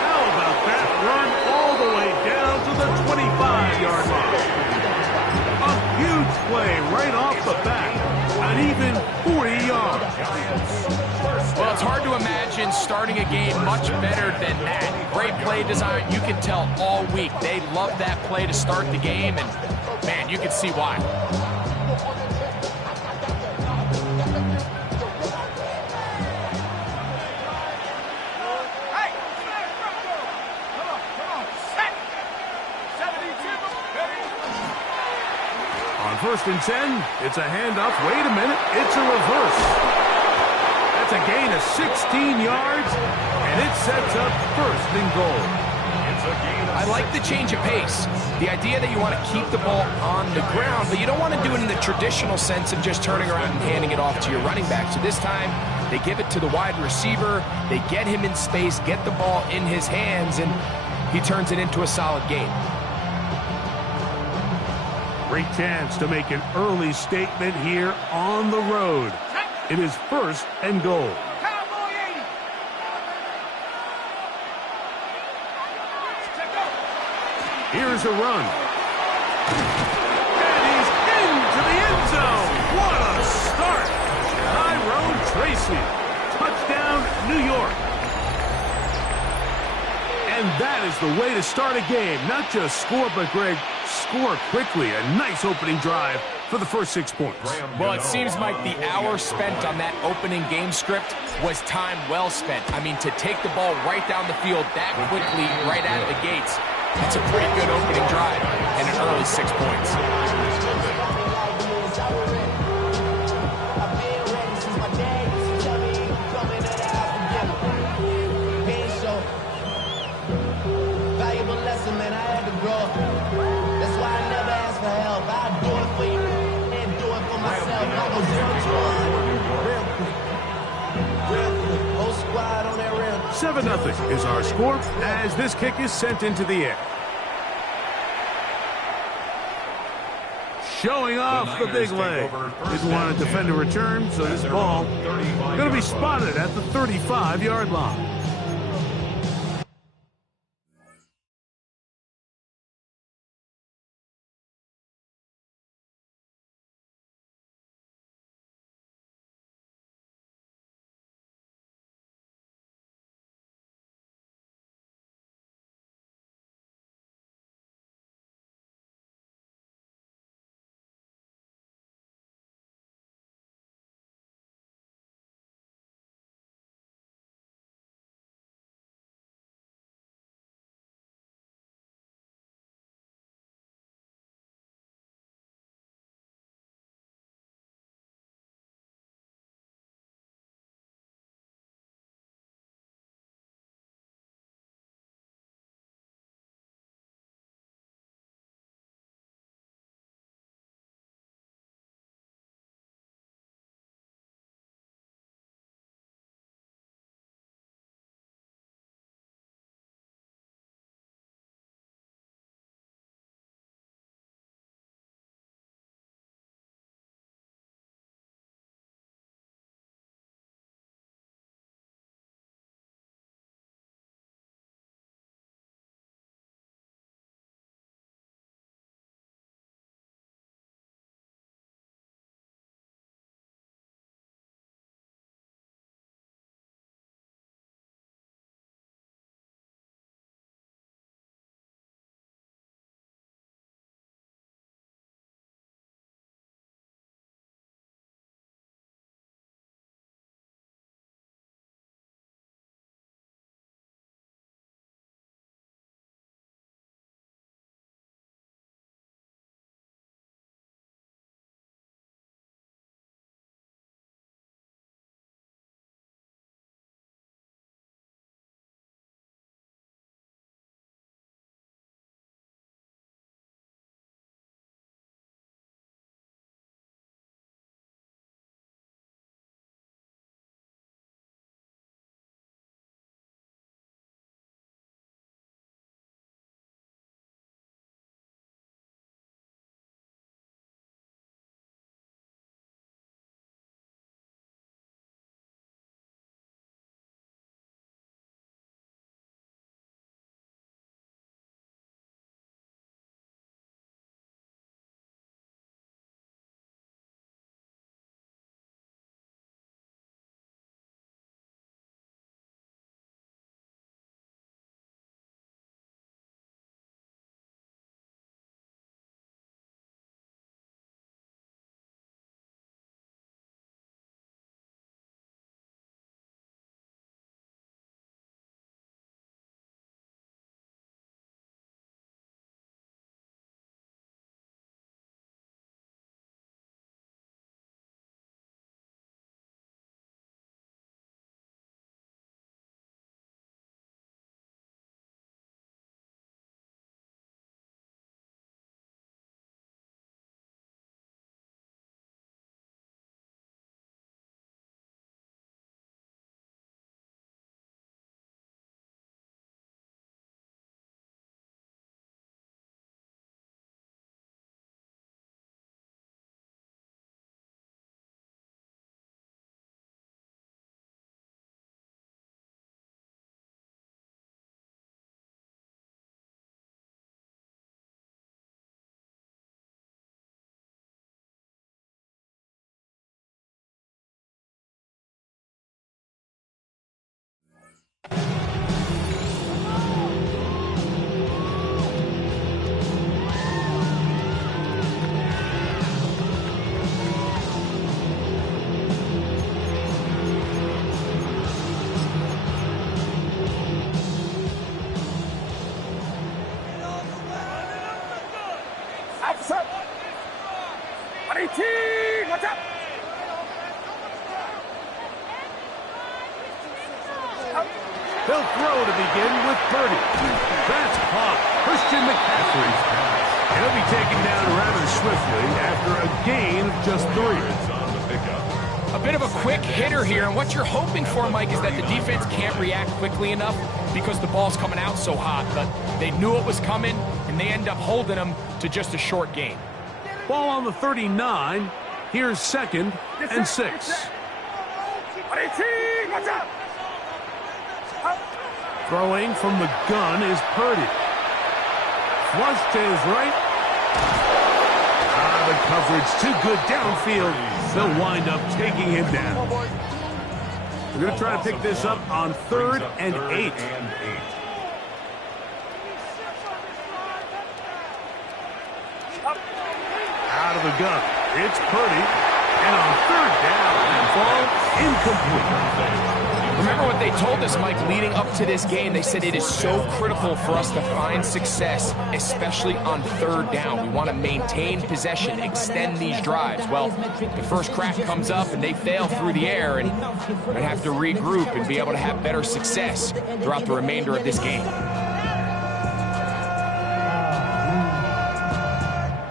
How about that run all the way down to the 25-yard line? A huge play right off the bat, an even 40 yards. Well, it's hard to imagine starting a game much better than that. Great play design. You can tell all week they love that play to start the game, and, man, you can see why. On 1st and 10, it's a handoff. Wait a minute, it's a reverse. That's a gain of 16 yards, and it sets up 1st and goal. I like the change of pace. The idea that you want to keep the ball on the ground, but you don't want to do it in the traditional sense of just turning around and handing it off to your running back. So this time, they give it to the wide receiver. They get him in space, get the ball in his hands, and he turns it into a solid gain. Great chance to make an early statement here on the road. It is 1st and goal. Here's a run. And he's into the end zone. What a start. Tyrone Tracy. Touchdown, New York. And that is the way to start a game. Not just score, but, Greg, score quickly. A nice opening drive for the first 6 points. Well, it seems like the hour spent on that opening game script was time well spent. I mean, to take the ball right down the field that quickly, right out of the gates, That's a pretty good opening drive and an early 6 points. Valuable lesson, man, I had to grow. That's why I never ask for help. I do it for you and do it for myself. I go 0-1 real quick. Whole squad on that rim. 7-0 is our score as this kick is sent into the air. Showing off the big leg. Didn't want to defend a return, so this ball going to be spotted at the 35-yard line. Officer! 118! Watch out! He'll throw to begin with Purdy. That's caught. Christian McCaffrey's pass. He'll be taken down rather swiftly after a gain of just 3. A bit of a quick hitter here, and what you're hoping for, Mike, is that the defense can't react quickly enough because the ball's coming out so hot, but they knew it was coming, and they end up holding them to just a short gain. Ball on the 39. Here's 2nd and 6. 118! Watch out! Throwing from the gun is Purdy. Flush to his right. The coverage too good downfield. They'll wind up taking him down. We're going to try to pick this up on 3rd and 8. Out of the gun. It's Purdy. And on 3rd down, that ball incomplete. Remember what they told us, Mike, leading up to this game. They said it is so critical for us to find success, especially on 3rd down. We want to maintain possession, extend these drives. Well, the first crack comes up and they fail through the air, and they have to regroup and be able to have better success throughout the remainder of this game.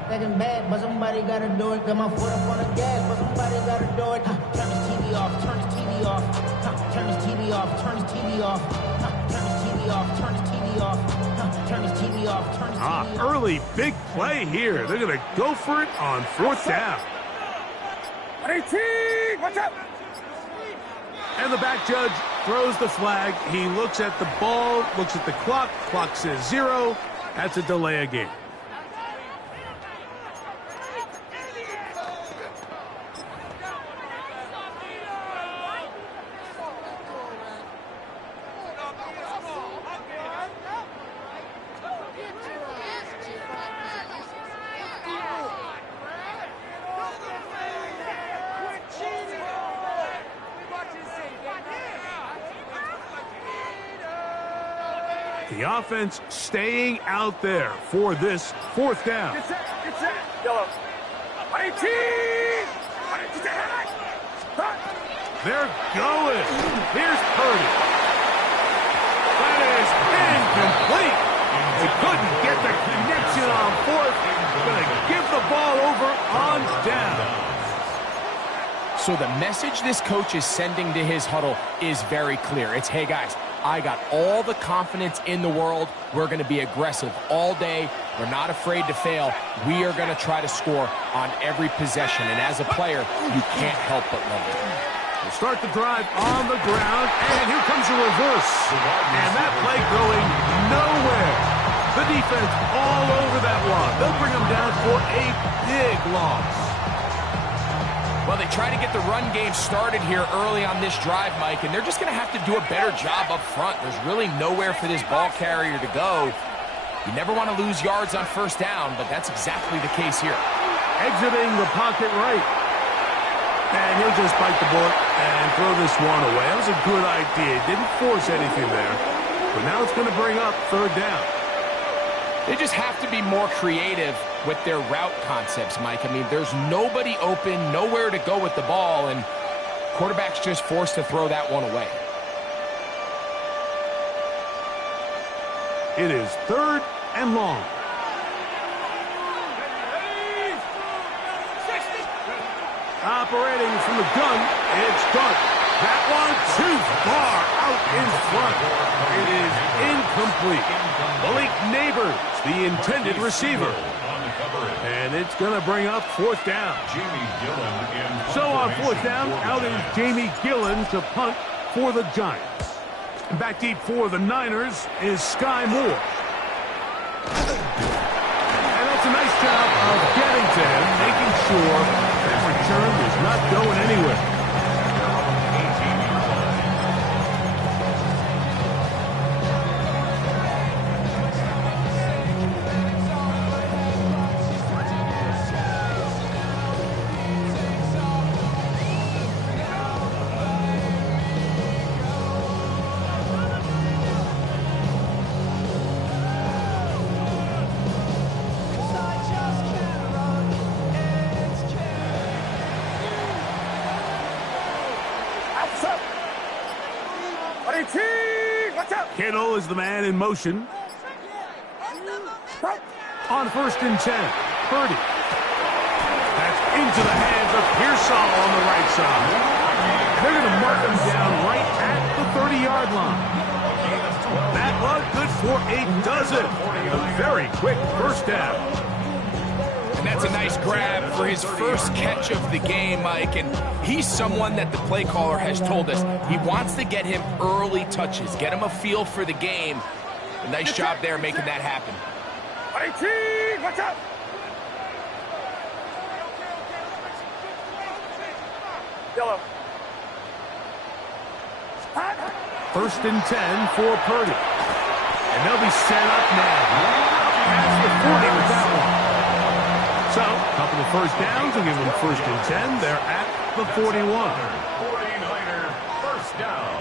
Second bad, but somebody gotta do it. Got my foot up on the gas, but somebody gotta do it. Turn his TV off, turn his TV off. Turn his TV off, turn his TV off. Turn his TV off, turn his TV off. Turn his TV off, turn his TV off. Early big play here. They're going to go for it on 4th down. 118! Watch out! And the back judge throws the flag. He looks at the ball, looks at the clock. Clock says 0. That's a delay of game. The offense staying out there for this 4th down. Get set. Yellow. 118! They're going. Here's Purdy. That is incomplete. They couldn't get the connection on 4th. Going to give the ball over on down. So the message this coach is sending to his huddle is very clear. It's, hey, guys, I got all the confidence in the world. We're going to be aggressive all day. We're not afraid to fail. We are going to try to score on every possession. And as a player, you can't help but love it. We'll start the drive on the ground, and here comes a reverse. And that play going nowhere. The defense all over that one. They'll bring them down for a big loss. Well, they try to get the run game started here early on this drive, Mike, and they're just going to have to do a better job up front. There's really nowhere for this ball carrier to go. You never want to lose yards on 1st down, but that's exactly the case here. Exiting the pocket right. And he'll just bite the bullet and throw this one away. That was a good idea. Didn't force anything there. But now it's going to bring up 3rd down. They just have to be more creative with their route concepts, Mike. I mean, there's nobody open, nowhere to go with the ball, and quarterback's just forced to throw that one away. It is 3rd and long. Operating from the gun, it's Dart. That one too far out in front. It is incomplete. Malik Neighbors, the intended receiver. And it's going to bring up 4th down. So on 4th down, out is Jamie Gillen to punt for the Giants. And back deep for the Niners is Sky Moore. And that's a nice job of getting to him, making sure that return is not going anywhere. Kittle is the man in motion. On 1st and 10, Purdy. That's into the hands of Pearsall on the right side. They're going to mark him down right at the 30-yard line. That was good for a dozen. A very quick first down. And that's a nice grab for his first catch of the game, Mike. And he's someone that the play caller has told us he wants to get him early touches, get him a feel for the game. A nice job there making that happen. 18, watch out! Yellow. 1st and 10 for Purdy. And they'll be set up now. Past the 40 with that one. So, a couple of first downs will give them 1st and 10. They're at the 41. 49er first down.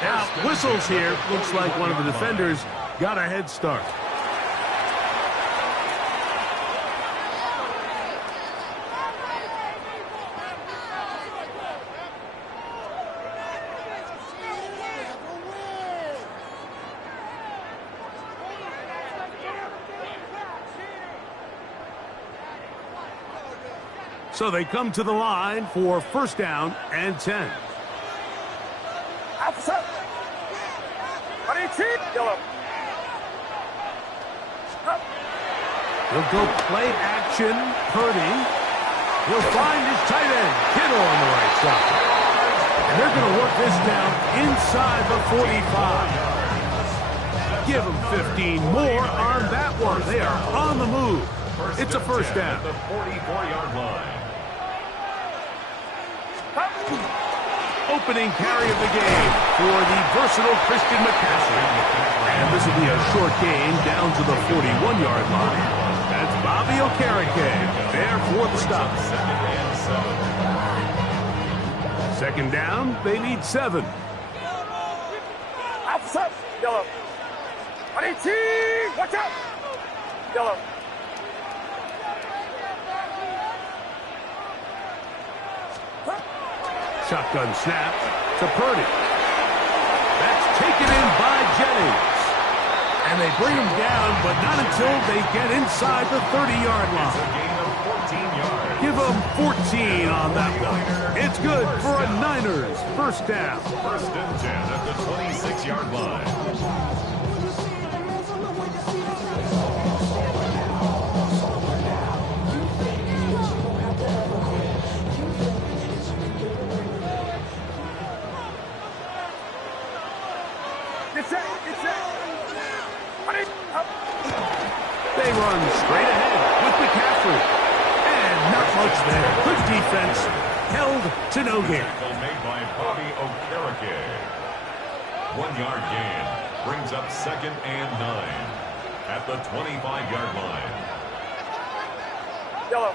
Now, whistles here. Looks like one of the defenders got a head start. So they come to the line for 1st down and 10. Officer! 18, yellow. He'll go play action. Purdy. He'll find his tight end, Kittle, on the right side. And they're going to work this down inside the 45. Give them 15 more on that one. They are on the move. It's a first down. At the 44-yard line. Opening carry of the game for the versatile Christian McCaffrey. And this will be a short gain down to the 41-yard line. That's Bobby Okereke there for the stop. 2nd down, they need 7. Officer, yellow. 18, watch out! Yellow. Shotgun snap to Purdy. That's taken in by Jennings. And they bring him down, but not until they get inside the 30-yard line. Give them 14 on that one. It's good for a Niners first down. 1st and 10 at the 26-yard line. They run straight ahead with McCaffrey. And not much there. Good defense. Held to no gain. Made by Bobby Okereke. 1-yard gain. Brings up 2nd and 9. At the 25-yard line. Yellow.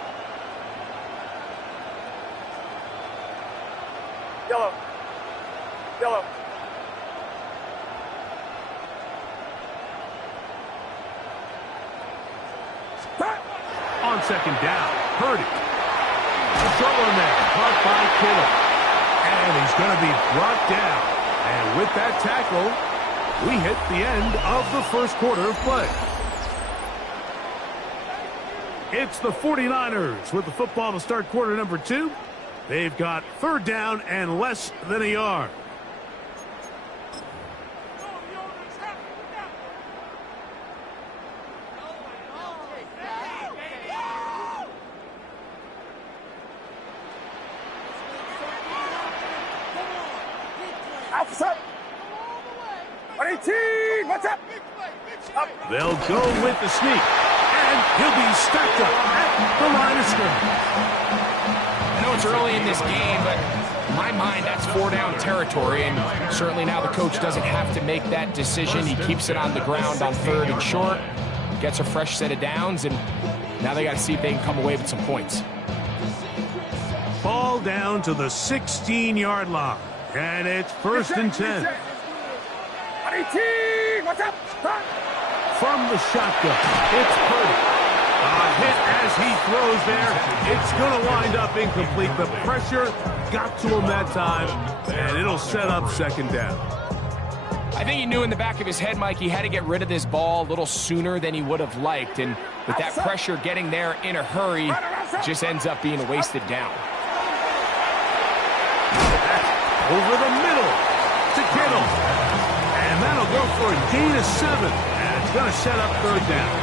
Yellow. Yellow. On 2nd down, Purdy. A short one there, caught by Kittle. And he's going to be brought down. And with that tackle, we hit the end of the 1st quarter of play. It's the 49ers with the football to start quarter number 2. They've got 3rd down and less than a yard. Officer! 18, what's up? They'll go with the sneak. And he'll be stacked up at the line of scrimmage. I know it's early in this game, but in my mind, that's 4-down territory, and certainly now the coach doesn't have to make that decision. He keeps it on the ground on 3rd and short, gets a fresh set of downs, and now they got to see if they can come away with some points. Ball down to the 16-yard line, and it's 1st and 10. 18, what's up? From the shotgun, it's Purdy. A hit as he throws there. It's going to wind up incomplete. The pressure got to him that time, and it'll set up 2nd down. I think he knew in the back of his head, Mike, he had to get rid of this ball a little sooner than he would have liked. And with that pressure getting there in a hurry, it just ends up being a wasted down. Over the middle to Kittle. And that'll go for a gain of 7. And it's going to set up third down.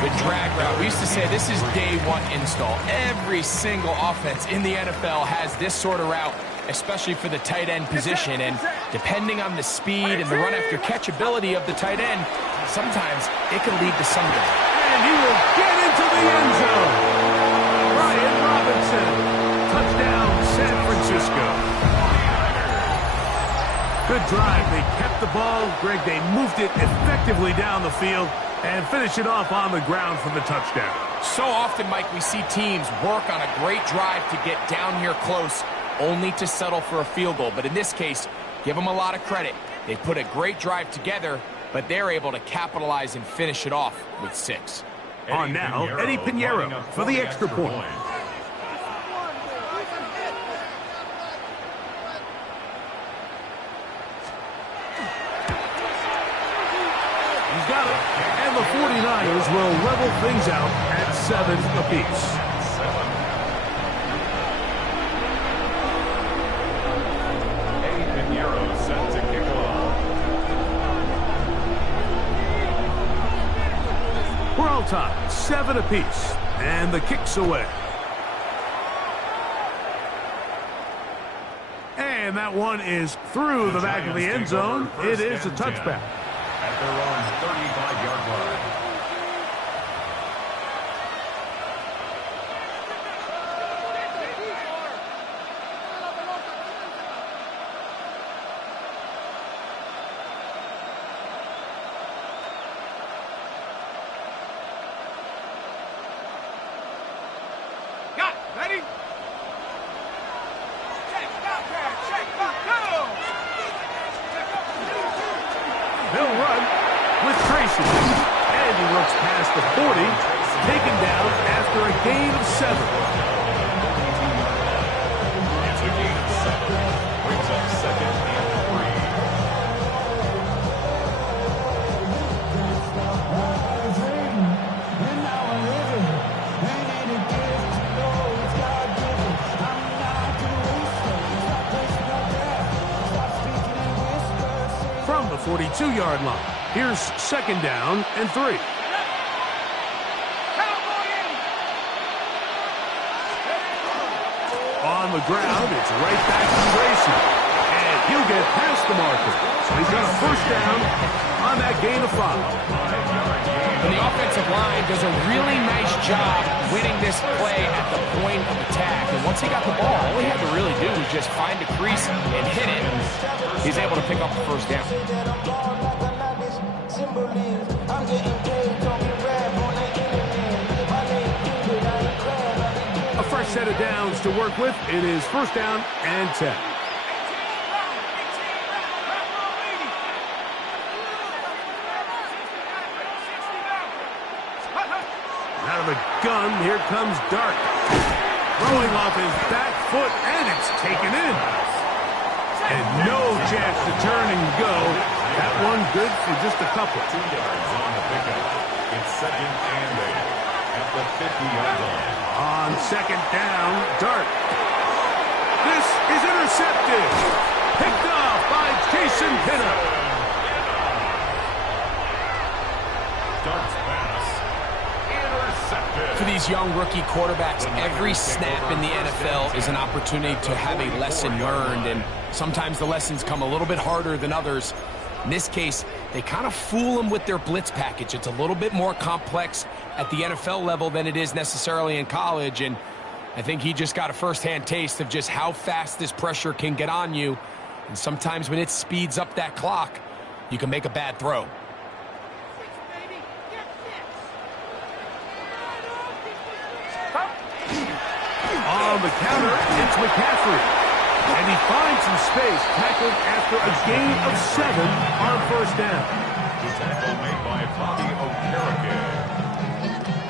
The drag route. We used to say this is day one install. Every single offense in the NFL has this sort of route, especially for the tight end position. And depending on the speed and the run after catch ability of the tight end, sometimes it can lead to some of them. And he will get into the end zone. Brian Robinson. Touchdown, San Francisco. Good drive. They kept the ball. Greg, they moved it effectively down the field and finish it off on the ground for the touchdown. So often, Mike, we see teams work on a great drive to get down here close, only to settle for a field goal. But in this case, give them a lot of credit. They put a great drive together, but they're able to capitalize and finish it off with 6. On now, Eddie Pinheiro for the extra point. He's got it. And the 49ers will level things out at 7 apiece. Eddie Pinheiro set to kick off. We're all tied, 7 apiece. And the kick's away. And that one is through the back of the end zone. It is a touchback. At their own 35-yard line. Got it. Ready? They'll run with Tracy. And he looks past the 40, taken down after a gain of 7. It's a gain of 7. Brings up 2nd and 3. From the 42-yard line, here's 2nd down and 3. On the ground, it's right back to Grayson. And he'll get past the marker. So he's got a first down on that gain of 5. And the offensive line does a really nice job winning this play at the point of attack. And once he got the ball, all he had to really do was just find a crease and hit it. He's able to pick up the first down. A fresh set of downs to work with. It is 1st down and 10. Out of the gun, here comes Dart. Throwing off his back foot, and it's taken in. And no chance to turn and go. That one good for just a couple. 2 yards on the pickup. It's 2nd and 8 at the 50-yard line. On 2nd down, Dart. This is intercepted. Picked off by Jason Pinner. Dart's pass. Intercepted. For these young rookie quarterbacks, every snap in the NFL is an opportunity to have a lesson learned, and sometimes the lessons come a little bit harder than others. In this case, they kind of fool them with their blitz package. It's a little bit more complex at the NFL level than it is necessarily in college, and I think he just got a first-hand taste of just how fast this pressure can get on you, and sometimes when it speeds up that clock, you can make a bad throw. On the counter, it's McCaffrey. And he finds some space, tackled after a gain of 7 on 1st down. The tackle made by Bobby Okereke.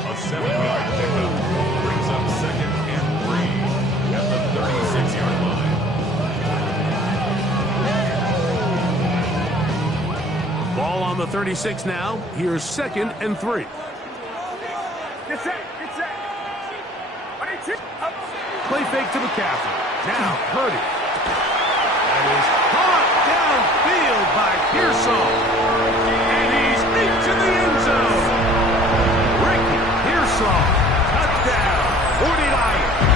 A 7-yard pickup brings up 2nd and 3 at the 36-yard line. Ball on the 36 now. Here's 2nd and 3. Get set. Play fake to McCaffrey. Now, Purdy. That is caught downfield by Pearsall. And he's into the end zone. Ricky Pearsall. Touchdown. 49ers.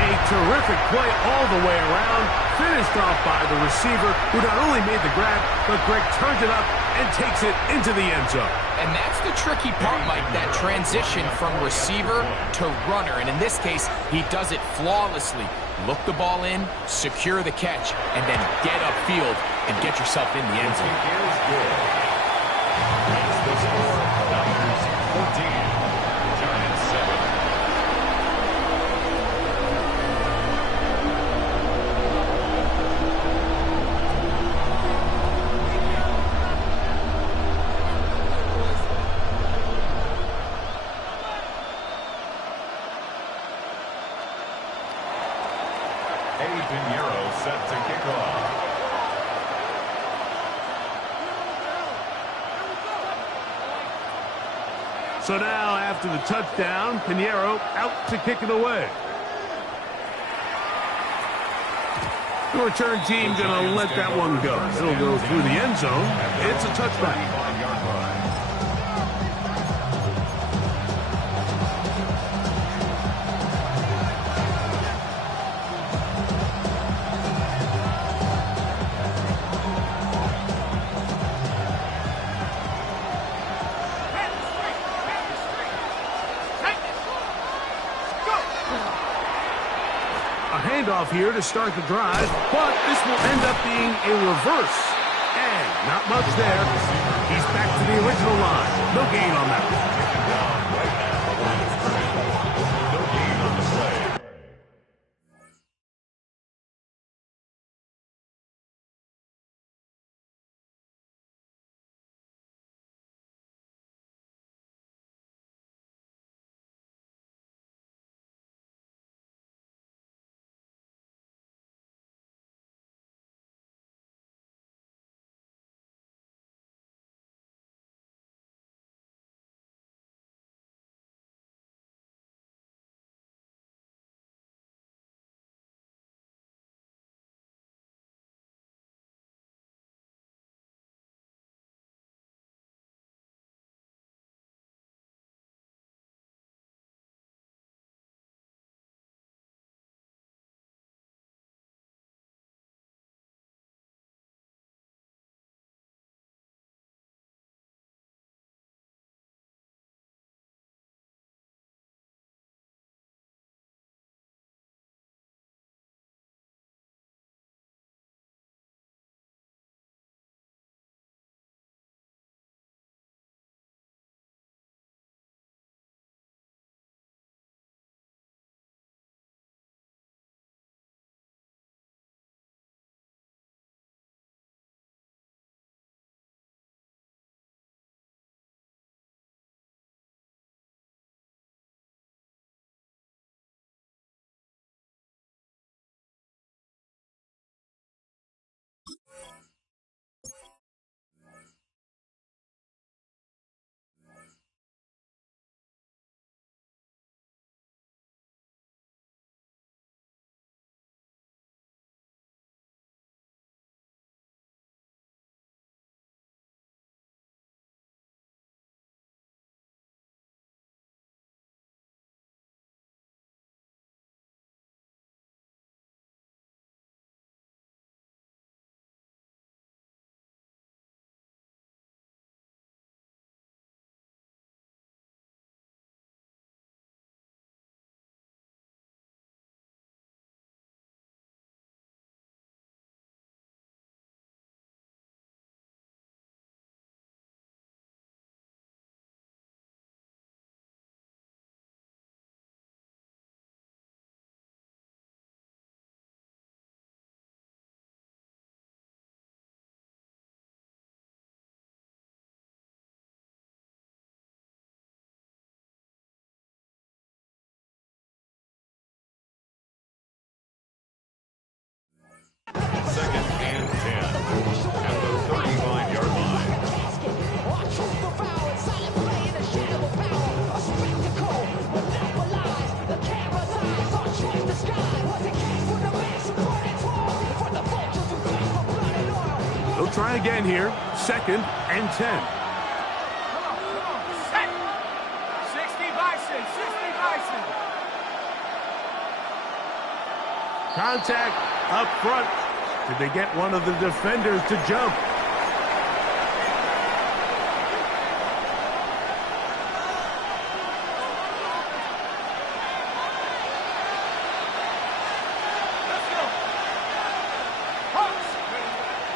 A terrific play all the way around. Finished off by the receiver, who not only made the grab, but Greg turns it up and takes it into the end zone. And that's the tricky part, Mike, that transition from receiver to runner. And in this case, he does it flawlessly. Look the ball in, secure the catch, and then get upfield and get yourself in the end zone. It's the score, Niners 14, Giants 7. Pinheiro set to kick off. So now, after the touchdown, Pinheiro out to kick it away. The return team going to let that one go. It'll go through the end zone. It's a touchback. Handoff here to start the drive, but this will end up being a reverse. And not much there. He's back to the original line. No gain on that one. No gain on the play. Second and 10 at try again here. 2nd and 10. Set. 60 Bison. 60 Bison. Contact up front. Did they get one of the defenders to jump?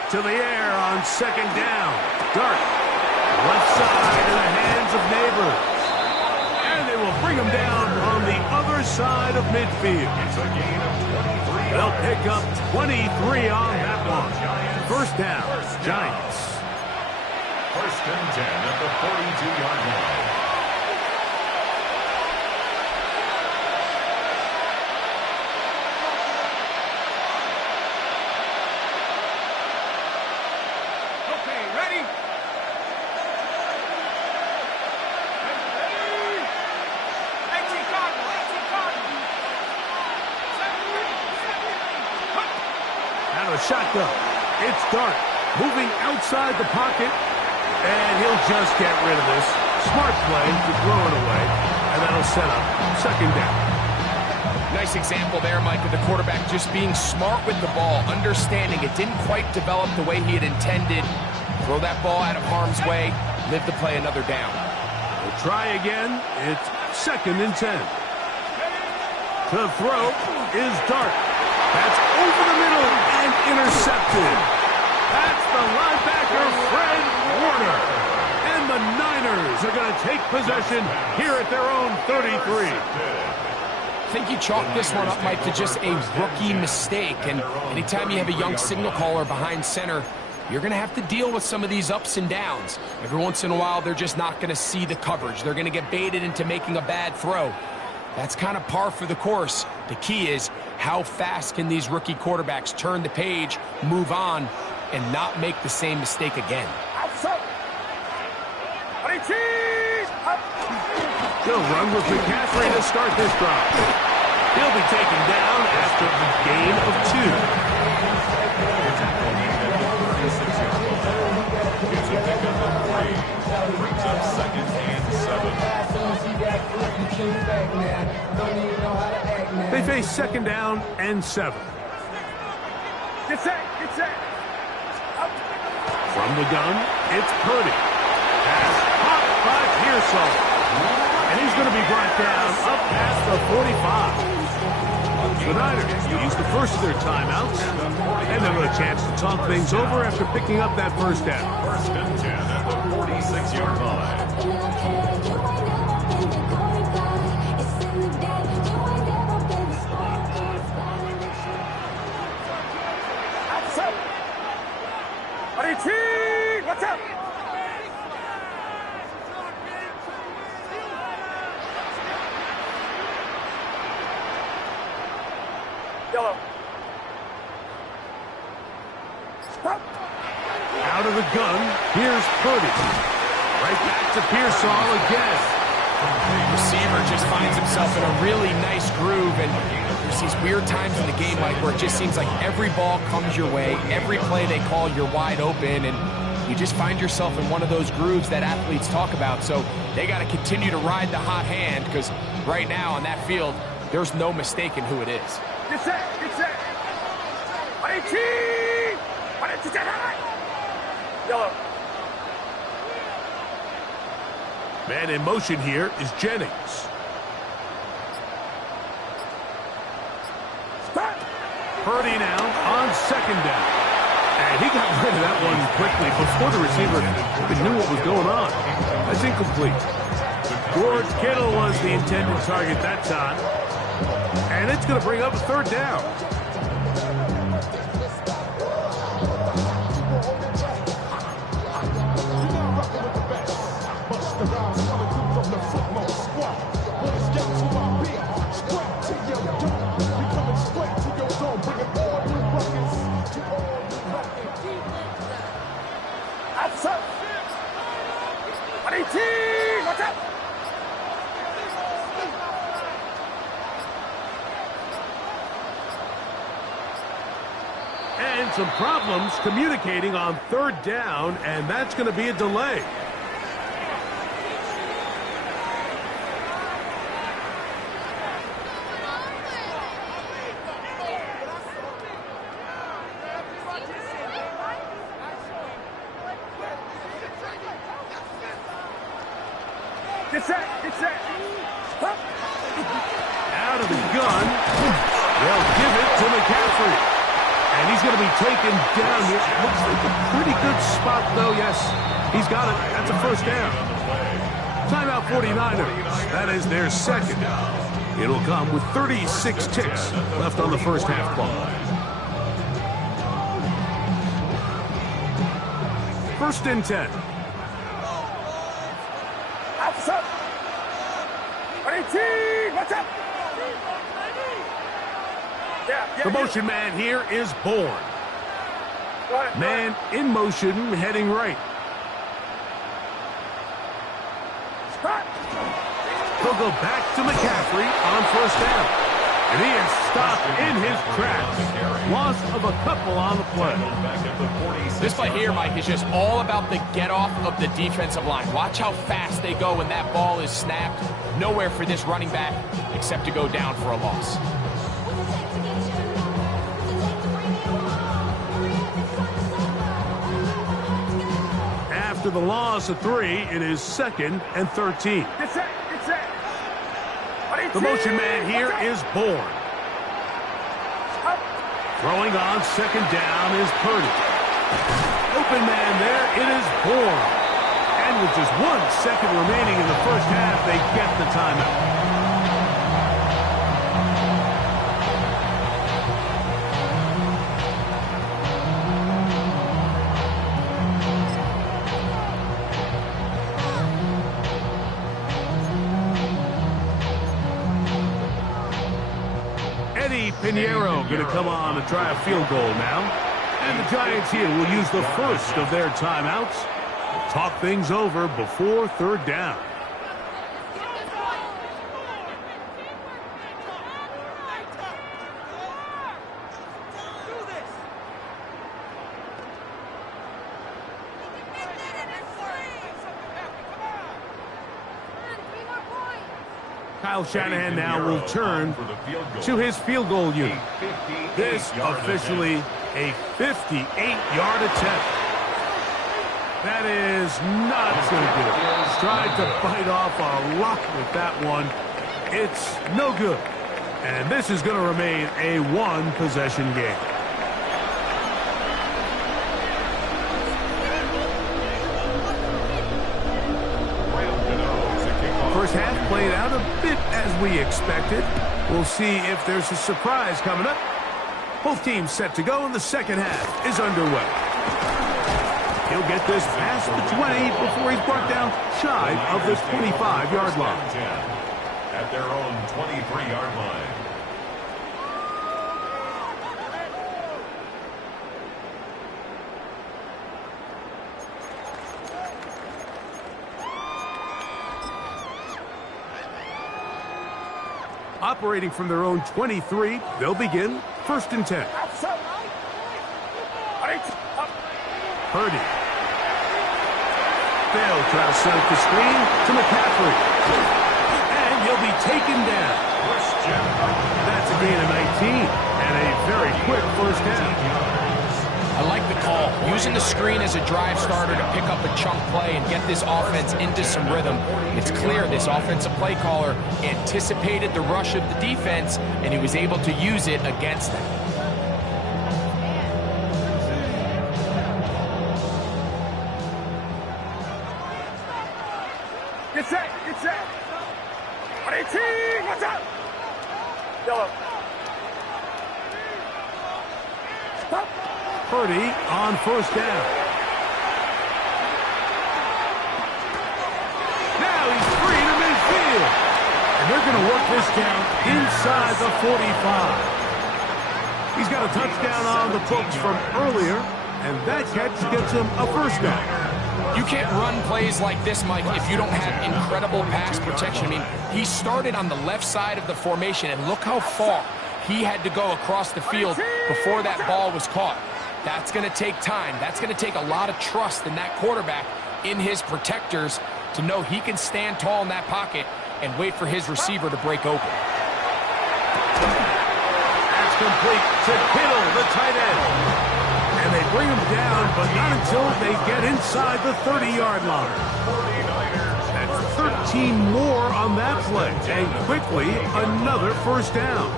To the air on 2nd down. Dart. Left side in the hands of Neighbors. And they will bring him down on the other side of midfield. It's a gain of 23. They'll pick up 23 on that one. First down, Giants. 1st and 10 at the 42-yard line. Shotgun. It's Dart moving outside the pocket, and he'll just get rid of this. Smart play to throw it away, and that'll set up 2nd down. Nice example there, Mike, of the quarterback just being smart with the ball, understanding it didn't quite develop the way he had intended. Throw that ball out of harm's way, live to play another down. We'll try again. It's 2nd and 10. To throw is Dart. That's over the middle and intercepted. That's the linebacker, Fred Warner. And the Niners are going to take possession here at their own 33. I think you chalk this one up, Mike, to just a rookie mistake. And anytime you have a young signal caller behind center, you're going to have to deal with some of these ups and downs. Every once in a while, they're just not going to see the coverage. They're going to get baited into making a bad throw. That's kind of par for the course. The key is how fast can these rookie quarterbacks turn the page, move on, and not make the same mistake again. He'll run with McCaffrey to start this drive. He'll be taken down after a gain of 2. It's a pickup of 3. Brings up 2nd and 7. They face 2nd down and 7. Get set. Get set. From the gun, it's Purdy. Pass caught by Pearsall. And he's going to be brought down up past the 45. The Niners use the first of their timeouts, and they'll have a chance to talk things over after picking up that first down. 1st and 10 at the 46-yard line. What's up? Yellow. Stop. Out of the gun, here's Purdy. Right back to Pearsall again. The receiver just finds himself in a really nice groove, and there's these weird times in the game, Mike, where it just seems like every ball comes your way, every play they call, you're wide open, and you just find yourself in one of those grooves that athletes talk about. So they got to continue to ride the hot hand, because right now on that field, there's no mistaking who it is. Get set. Get set. Yellow. Man in motion here is Jennings. Purdy now on 2nd down. And he got rid of that one quickly before the receiver even knew what was going on. That's incomplete. George Kittle was the intended target that time. And it's going to bring up a 3rd down. What's up? And some problems communicating on third down, and that's going to be a delay. Get set. Out of the gun. They'll give it to McCaffrey. And he's going to be taken down here. Looks like a pretty good spot, though. Yes, he's got it. That's a first down. Timeout 49ers. That is their second. It'll come with 36 ticks left on the first half clock. First and 10. Outside. 18. What's up? The motion man here is Bourne. Man in motion, heading right. He'll go back to McCaffrey on first down. And he is stopped in his tracks. Loss of a couple on the play. This play here, Mike, is just all about the get-off of the defensive line. Watch how fast they go when that ball is snapped. Nowhere for this running back except to go down for a loss. After the loss of 3, it is 2nd and 13. Get set. The motion man here is Bourne. Throwing on second down is Purdy. Open man there, it is Bourne. And with just 1 second remaining in the first half, they get the timeout. Eddie Pinheiro going to come on and try a field goal now. And the Giants here will use the first of their timeouts. Talk things over before third down. Kyle Shanahan now will turn to his field goal unit. This officially a 58-yard attempt. That is not so good. Tried to bite off a rock with that one. It's no good. And this is going to remain a one-possession game. First half played out a bit as we expected. We'll see if there's a surprise coming up. Both teams set to go, and the second half is underway. He'll get this past the 20 before he's brought down shy of the 25-yard line. At their own 23-yard line. Operating from their own 23, they'll begin first and 10. Purdy. They'll try to set up the screen to McCaffrey. And he'll be taken down. That's a gain of 19 and a very quick first down. I like the call. Using the screen as a drive starter to pick up a chunk play and get this offense into some rhythm. It's clear this offensive play caller anticipated the rush of the defense, and he was able to use it against them. Get set. 18. What's up? Yellow. Purdy on first down. Now he's free to midfield. And they're going to work this down inside the 45. He's got a touchdown on the books from earlier, and that catch gets him a first down. You can't run plays like this, Mike, if you don't have incredible pass protection. I mean, he started on the left side of the formation, and look how far he had to go across the field before that ball was caught. That's going to take time. That's going to take a lot of trust in that quarterback, in his protectors, to know he can stand tall in that pocket and wait for his receiver to break open. That's complete to Kittle, the tight end. And they bring him down, but not until they get inside the 30-yard line. That's 13 more on that play, and quickly another first down.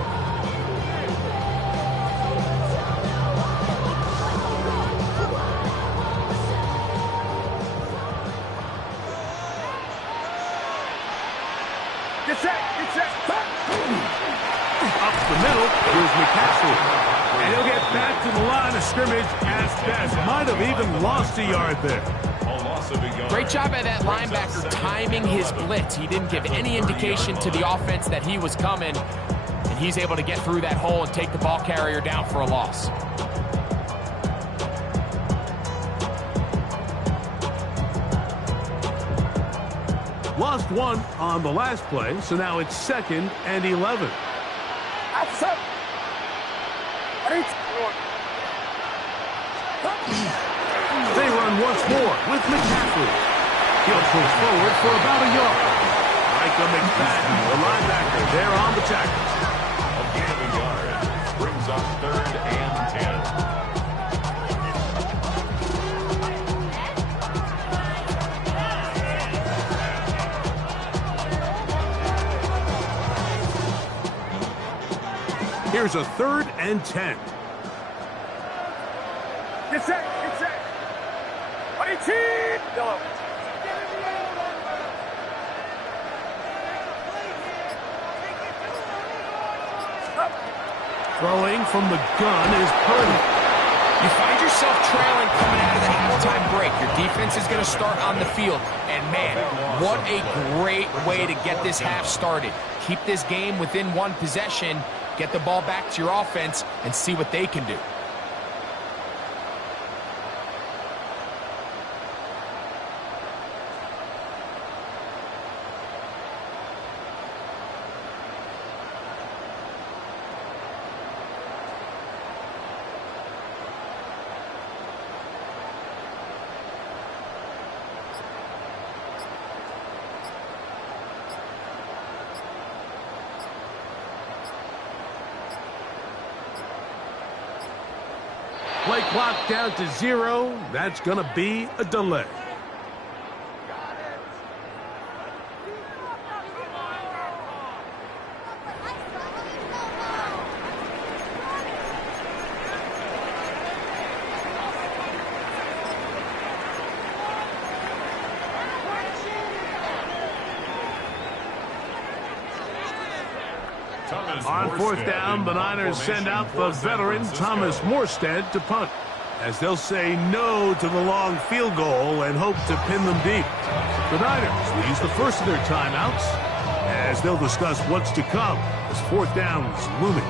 Get set, get set. Up the middle, here's McCaffrey. And he'll get back to the line of scrimmage as best. Might have even lost a yard there. Great job by that linebacker timing his blitz. He didn't give any indication to the offense that he was coming, and he's able to get through that hole and take the ball carrier down for a loss. Lost one on the last play, so now it's 2nd and 11. They run once more with McCaffrey. He'll push forward for about a yard. Micah McFadden, the linebacker, there on the tackle. A gain of a yard brings up 3rd and 10. Here's a 3rd and 10. Get set, get set. Go. Throwing from the gun is Purdy. You find yourself trailing coming out of the halftime break. Your defense is going to start on the field. And, man, what a great way to get this half started. Keep this game within one possession, get the ball back to your offense, and see what they can do. Play clock down to 0. That's going to be a delay. On 4th down, the Niners send out the veteran Thomas Morstead to punt, as they'll say no to the long field goal and hope to pin them deep. The Niners will use the first of their timeouts, as they'll discuss what's to come as 4th down is looming.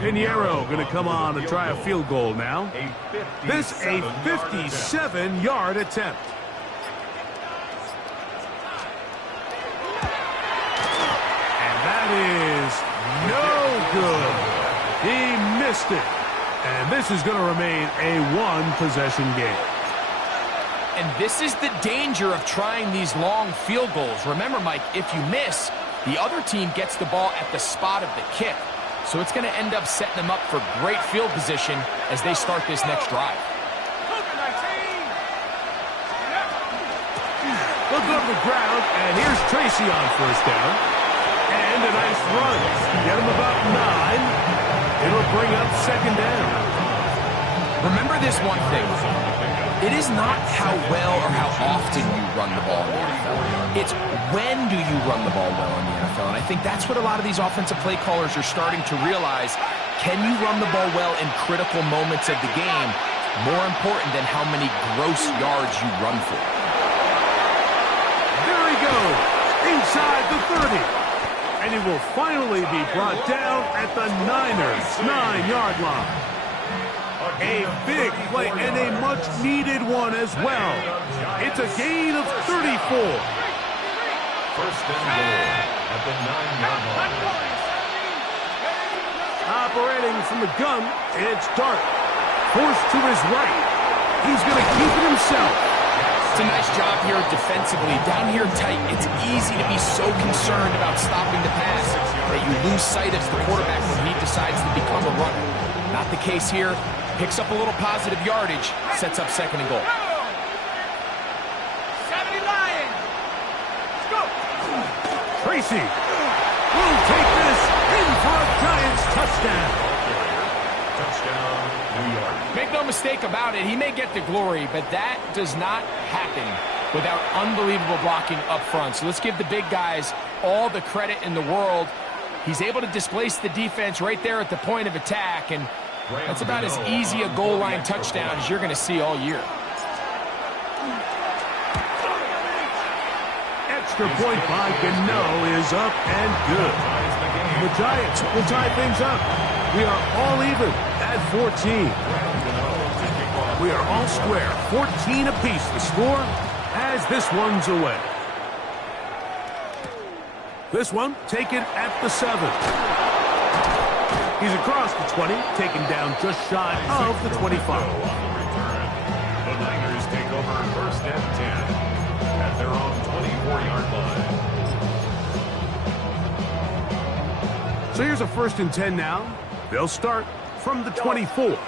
Pinheiro going to come on to try a field goal now. This a 57-yard attempt. And that is no good. He missed it. And this is going to remain a one-possession game. And this is the danger of trying these long field goals. Remember, Mike, if you miss, the other team gets the ball at the spot of the kick. So it's going to end up setting them up for great field position as they start this next drive. Look up the ground, and here's Tracy on 1st down. And a nice run. Get him about 9. It'll bring up 2nd down. Remember this one thing. It is not how well or how often you run the ball in the NFL. It's when do you run the ball well in the NFL. And I think that's what a lot of these offensive play callers are starting to realize. Can you run the ball well in critical moments of the game? more important than how many gross yards you run for. There he goes, inside the 30. And he will finally be brought down at the Niners' 9-yard line. A big play and a much-needed one as well. It's a gain of 34. First and goal at the 9-yard line. Operating from the gun, it's Dart. Forced to his right. He's going to keep it himself. It's a nice job here defensively. Down here tight, it's easy to be so concerned about stopping the pass that you lose sight of the quarterback when he decides to become a runner. Not the case here. Picks up a little positive yardage, sets up second and goal. 70 Lions. Let's go. Tracy will take this in for a Giants touchdown. Touchdown, New York. Make no mistake about it, he may get the glory, but that does not happen without unbelievable blocking up front. So let's give the big guys all the credit in the world. He's able to displace the defense right there at the point of attack, and that's about as easy a goal line touchdown as you're going to see all year. Extra point by Gano is up and good. The Giants will tie things up. We are all even at 14. We are all square, 14 apiece. The score as this one's away. This one taken at the 7. He's across the 20, taken down just shy of the 25. The Niners take over first and 10 at their own 24-yard line. So here's a first and 10 now. They'll start from the 24.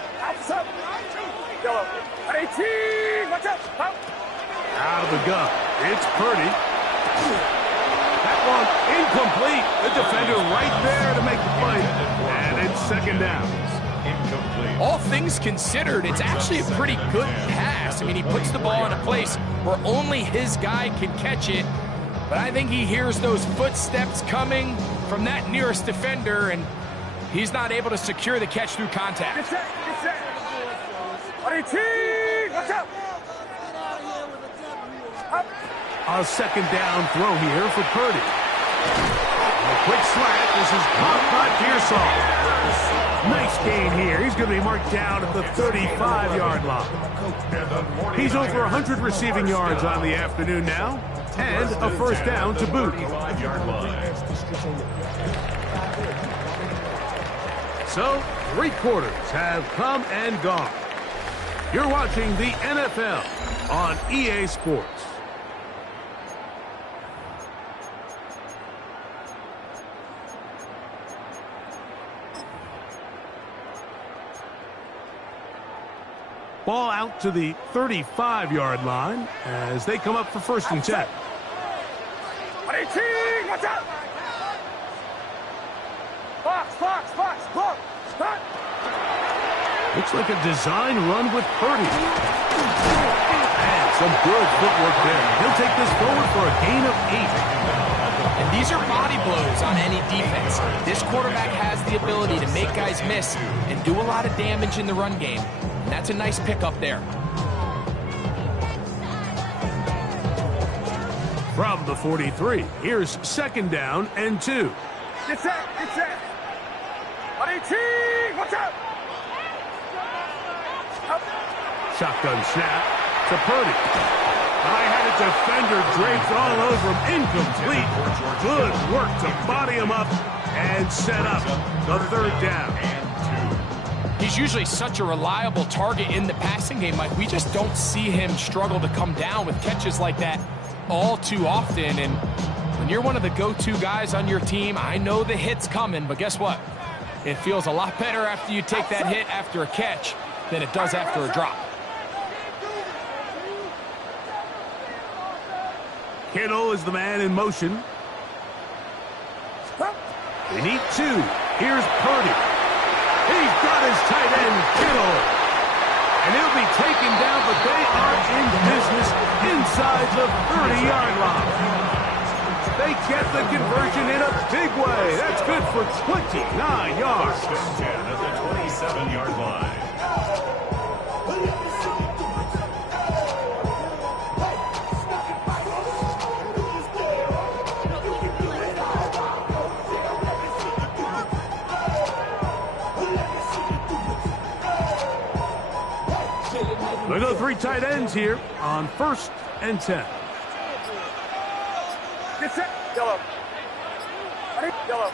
Out of the gun. It's Purdy. That one incomplete. The defender right there to make the play. And it's second down. Incomplete. All things considered, it's actually a pretty good pass. I mean, he puts the ball in a place where only his guy can catch it. But I think he hears those footsteps coming from that nearest defender, and he's not able to secure the catch through contact. Get set. Watch out. A second down throw here for Purdy. A quick slant. This is caught by Pearsall. Nice gain here. He's going to be marked down at the 35-yard line. He's over 100 receiving yards on the afternoon now, and a first down to boot. So, 3 quarters have come and gone. You're watching the NFL on EA Sports. Ball out to the 35-yard line as they come up for first and 10. Watch out. Fox. Looks like a design run with Purdy. And some good footwork there. He'll take this forward for a gain of 8. And these are body blows on any defense. This quarterback has the ability to make guys miss and do a lot of damage in the run game. And that's a nice pickup there. From the 43, here's second down and 2. Get set. Watch out. Shotgun snap to Purdy. I had a defender draped all over him. Incomplete. Good work to body him up and set up the third down. He's usually such a reliable target in the passing game, Mike. We just don't see him struggle to come down with catches like that all too often. And when you're one of the go-to guys on your team, I know the hit's coming, but guess what? It feels a lot better after you take that hit after a catch than it does after a drop. Kittle is the man in motion. They need 2. Here's Purdy. He's got his tight end, Kittle. And he'll be taken down, but they are in business inside the 30-yard line. They get the conversion in a big way. That's good for 29 yards. First and 10 at the 27-yard line. They go 3 tight ends here on 1st and 10. Get set. Yellow. Ready? Yellow.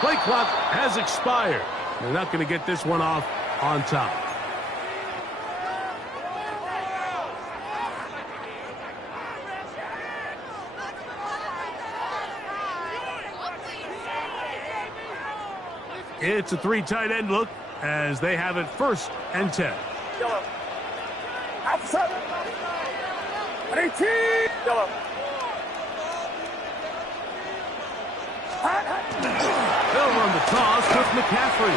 Play clock has expired. They're not going to get this one off on top. It's a 3 tight end look as they have it 1st and 10. Yellow. Outside. 18. Yellow. They'll run the toss with McCaffrey.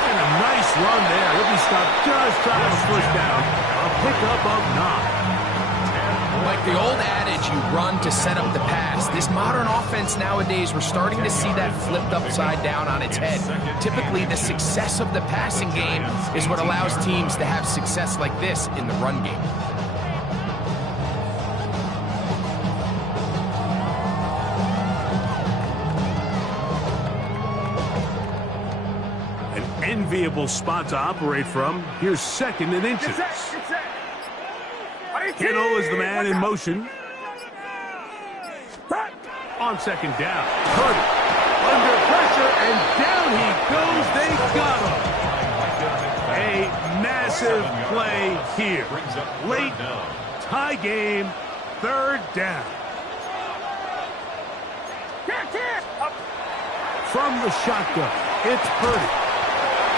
And a nice run there. He'll be stopped just shy of a first down. A pickup of 9. Like the old adage, you run to set up the pass. This modern offense nowadays, we're starting to see that flipped upside down on its head. Typically, the success of the passing game is what allows teams to have success like this in the run game. An enviable spot to operate from. Here's 2nd and inches. Kittle is the man in motion. On 2nd down. Purdy under pressure, and down he goes. They got him. A massive play here. Late, tie game, 3rd down. From the shotgun, it's Purdy.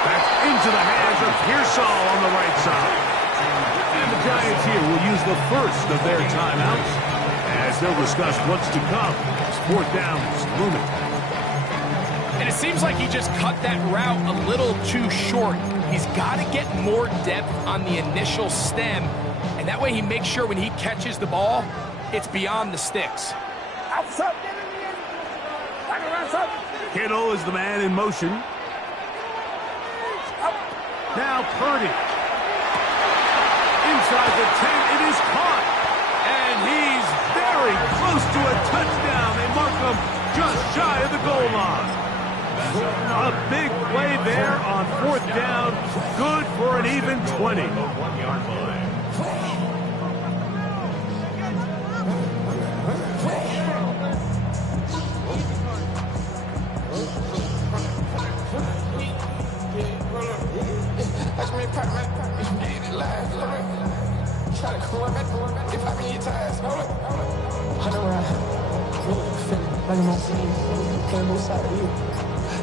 Back into the hands of Pearsall on the right side. And the Giants here will use the first of their timeouts as they'll discuss what's to come. 4th down is looming. And it seems like he just cut that route a little too short. He's got to get more depth on the initial stem, and that way he makes sure when he catches the ball, it's beyond the sticks. Kittle is the man in motion. Now Purdy. Inside the 10, it is caught. And he's very close to a touchdown. They mark him just shy of the goal line. A big play there on 4th down. Good for an even 20.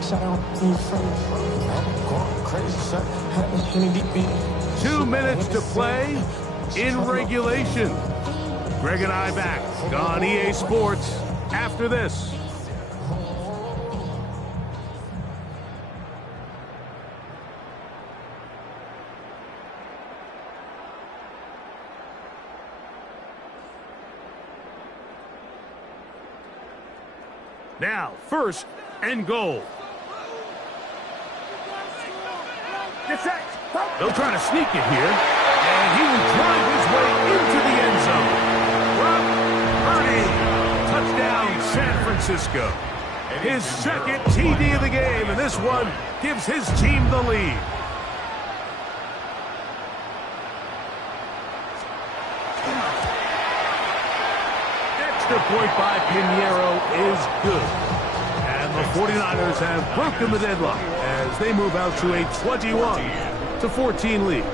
Shout out new friends. I'm going crazy. 2 minutes to play in regulation. Greg and I back on EA Sports after this. Now, 1st and goal. They'll try to sneak it here, and he will drive his way into the end zone. Purdy, touchdown San Francisco. His 2nd TD of the game, and this one gives his team the lead. Extra point by Pinheiro is good. And the 49ers have broken the deadlock as they move out to a 21-14 lead.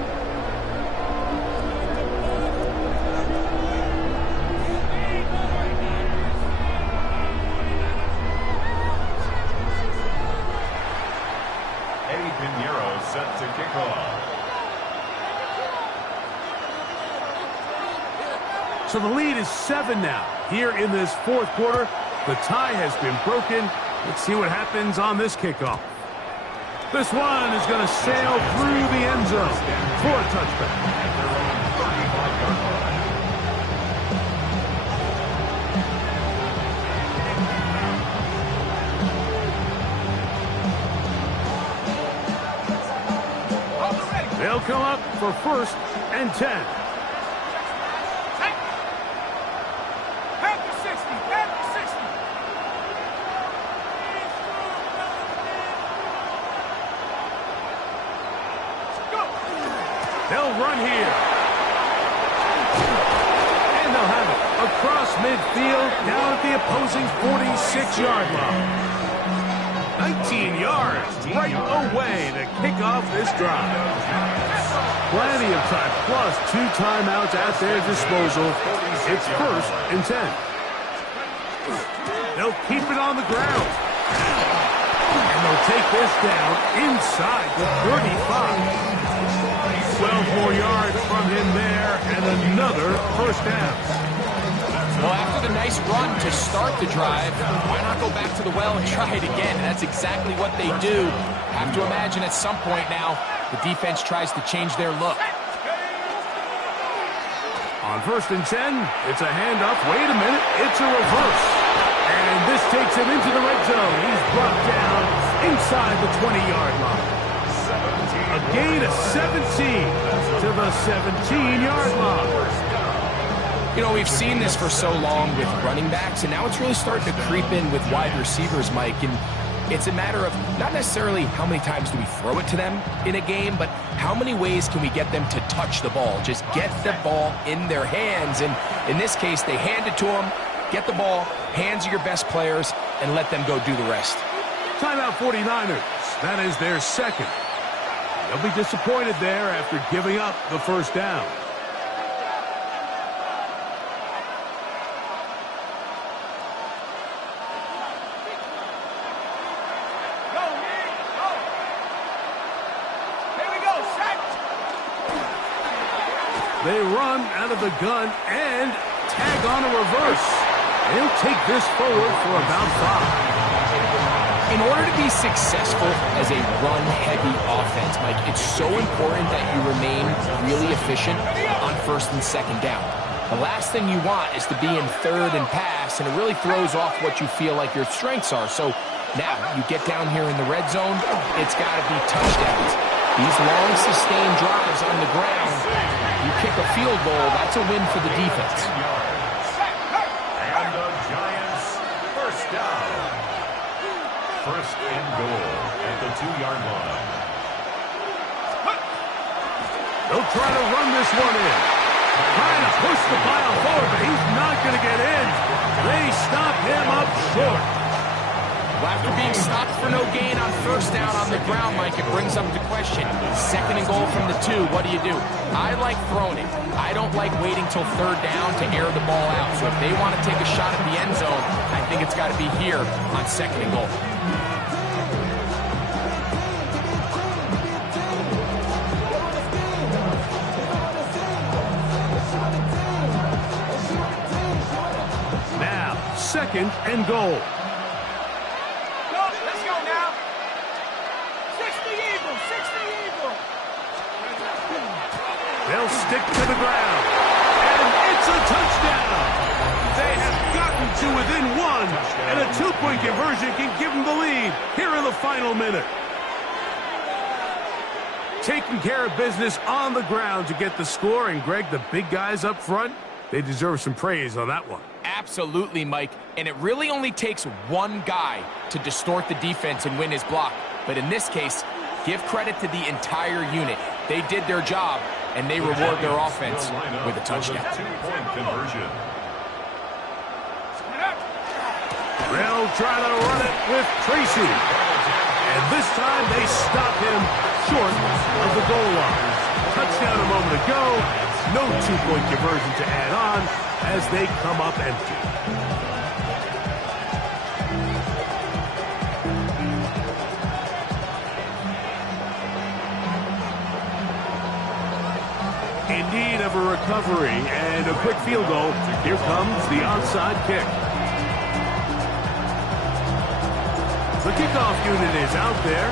Eddie Pinheiro set to kick off. So the lead is 7 now. Here in this 4th quarter, the tie has been broken. Let's see what happens on this kickoff. This one is going to sail through the end zone for a touchback. They'll come up for 1st and 10. They'll run here. And they'll have it across midfield, down at the opposing 46-yard line. 19 yards right away to kick off this drive. Plenty of time, plus 2 timeouts at their disposal. It's 1st and 10. They'll keep it on the ground. And they'll take this down inside the 35. 12 more yards from him there, and another 1st down. Well, after the nice run to start the drive, why not go back to the well and try it again? That's exactly what they do. Have to imagine at some point now, the defense tries to change their look. On 1st and 10, it's a handoff. Wait a minute, it's a reverse. And this takes him into the red zone. He's brought down inside the 20-yard line. A gain of 17 to the 17-yard line. You know, we've seen this for so long with running backs, and now it's really starting to creep in with wide receivers, Mike. And it's a matter of not necessarily how many times do we throw it to them in a game, but how many ways can we get them to touch the ball, just get the ball in their hands. And in this case, they hand it to them, get the ball, hands of your best players, and let them go do the rest. Timeout 49ers. That is their 2nd. They'll be disappointed there after giving up the 1st down. They run out of the gun and tag on a reverse. They'll take this forward for about 5. In order to be successful as a run-heavy offense, Mike, it's so important that you remain really efficient on 1st and 2nd down. The last thing you want is to be in 3rd and pass, and it really throws off what you feel like your strengths are. So now you get down here in the red zone, it's got to be touchdowns. These long, sustained drives on the ground, you kick a field goal, that's a win for the defense. And the Giants, 1st down. 1st and goal at the 2-yard line. They'll try to run this one in. Trying to push the pile forward, but he's not going to get in. They stop him up short. Well, after being stopped for no gain on 1st down on the ground, Mike, it brings up the question. 2nd and goal from the 2, what do you do? I like throwing it. I don't like waiting till 3rd down to air the ball out. So if they want to take a shot at the end zone, I think it's got to be here on 2nd and goal. Now, 2nd and goal. Let's go now. 60 Eagles, 60 Eagles. They'll stick to the ground. And it's a touchdown. They have gotten to within 1, and a 2-point conversion can give them the lead here in the final minute. Taking care of business on the ground to get the score, and Greg, the big guys up front, they deserve some praise on that one. Absolutely, Mike. And it really only takes one guy to distort the defense and win his block. But in this case, give credit to the entire unit. They did their job, and they reward their offense with a touchdown. 2-point conversion. They'll try to run it with Tracy. And this time they stop him short of the goal line. Touchdown a moment ago. No 2-point conversion to add on as they come up empty. In need of a recovery and a quick field goal, here comes the onside kick. The kickoff unit is out there,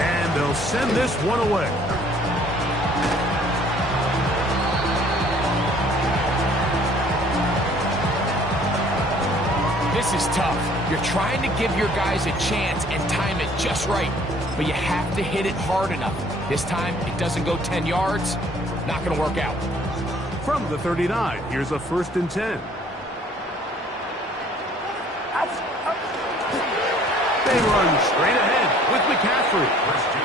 and they'll send this one away. This is tough. You're trying to give your guys a chance and time it just right, but you have to hit it hard enough. This time, it doesn't go 10 yards. Not going to work out. From the 39, here's a 1st and 10. They run straight ahead with McCaffrey.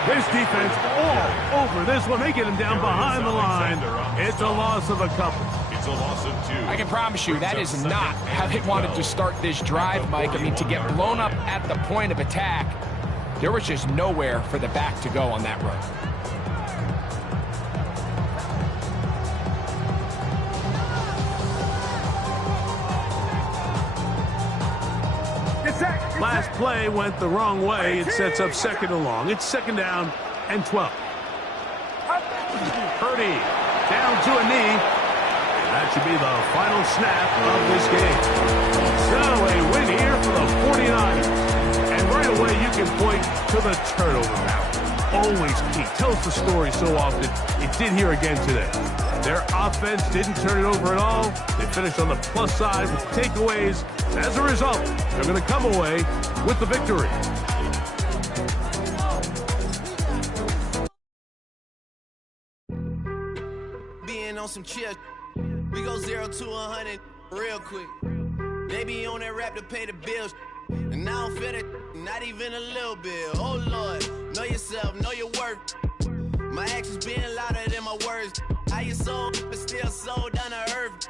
This defense all over this one. They get him down behind the line. It's a loss of a couple. It's a loss of 2. I can promise you that is not how they wanted to start this drive, Mike. I mean, to get blown up at the point of attack, there was just nowhere for the back to go on that run. Last play went the wrong way. It sets up 2nd and long. It's 2nd down and 12. Purdy down to a knee. And that should be the final snap of this game. So a win here for the 49ers. And right away you can point to the turnover battle. Always key. Tells the story so often. It did here again today. Their offense didn't turn it over at all. They finished on the plus side with takeaways. As a result, they're going to come away with the victory. Being on some chill, we go 0 to 100 real quick. They be on that rap to pay the bills, and I don't feel it, not even a little bit. Oh Lord, know yourself, know your worth. My actions being louder than my words. How you sold, but still sold down to earth.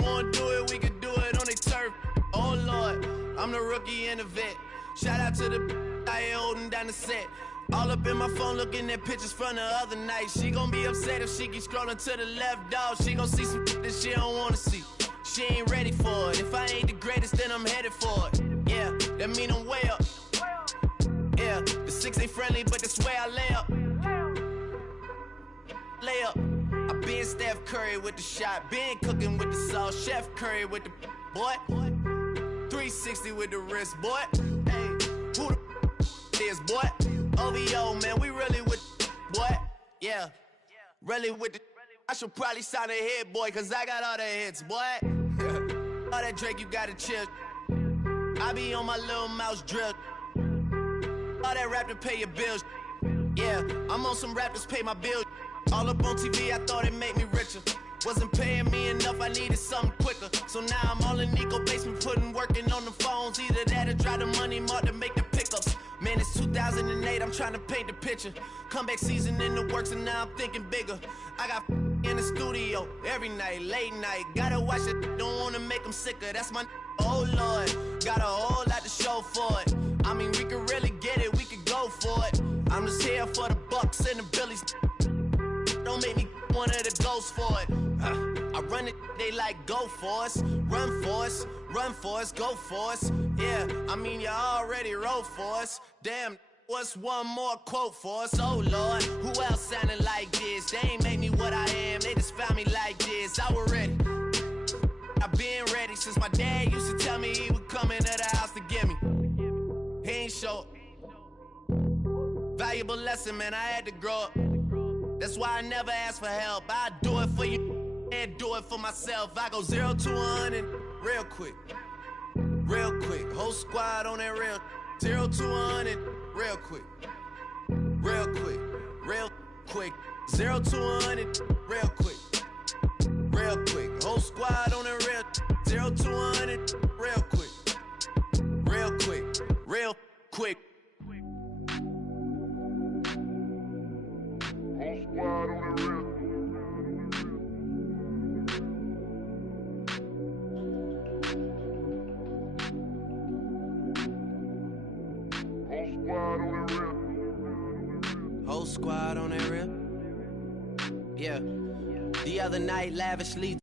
Wanna do it, we can do it on the turf. Oh Lord, I'm the rookie and the vet. Shout out to the I ain't holding down the set. All up in my phone looking at pictures from the other night. She gon' be upset if she keep scrolling to the left, dog. She gon' see some that she don't wanna see. She ain't ready for it. If I ain't the greatest, then I'm headed for it. Yeah, that mean I'm way up. Yeah, the 6 ain't friendly, but that's where I lay up. Lay up. I been Steph Curry with the shot. Been cooking with the sauce. Chef Curry with the boy. 360 with the wrist, boy. Hey, who the is, boy? OVO, man, we really with the boy. Yeah, really with the. I should probably sign a hit, boy, cause I got all the hits, boy. All that Drake, you gotta chill. I be on my little mouse drill. All that rap to pay your bills. Yeah, I'm on some rappers pay my bills. All up on TV, I thought it made me richer. Wasn't paying me enough, I needed something quicker. So now I'm all in Nico basement, working on the phones. Either that or drive the money mark to make the pickups. Man, it's 2008, I'm trying to paint the picture. Comeback season in the works and now I'm thinking bigger. I got in the studio every night, late night. Gotta watch it, don't wanna make them sicker. That's my oh Lord, got a whole lot to show for it. I mean, we could really get it, we could go for it. I'm just here for the Bucks and the Billies. Don't make me one of the ghosts for it. I run it, they like go for us. Run for us, run for us, go for us. Yeah, I mean you already wrote for us. Damn, what's one more quote for us? Oh Lord, who else sounding like this? They ain't made me what I am, they just found me like this. I was ready, I've been ready since my dad used to tell me he would come into the house to get me. He ain't show. Valuable lesson, man, I had to grow up. That's why I never ask for help. I do it for you and do it for myself. I go 0 to 100 real quick. Real quick. Whole squad on that real. 0 to 100 real quick. Real quick. Real quick. 0 to 100 real quick. Real quick. Whole squad on that real. 0 to 100 real quick. Real quick. Real quick. Whole squad on that rip. Yeah. The other night, lavishly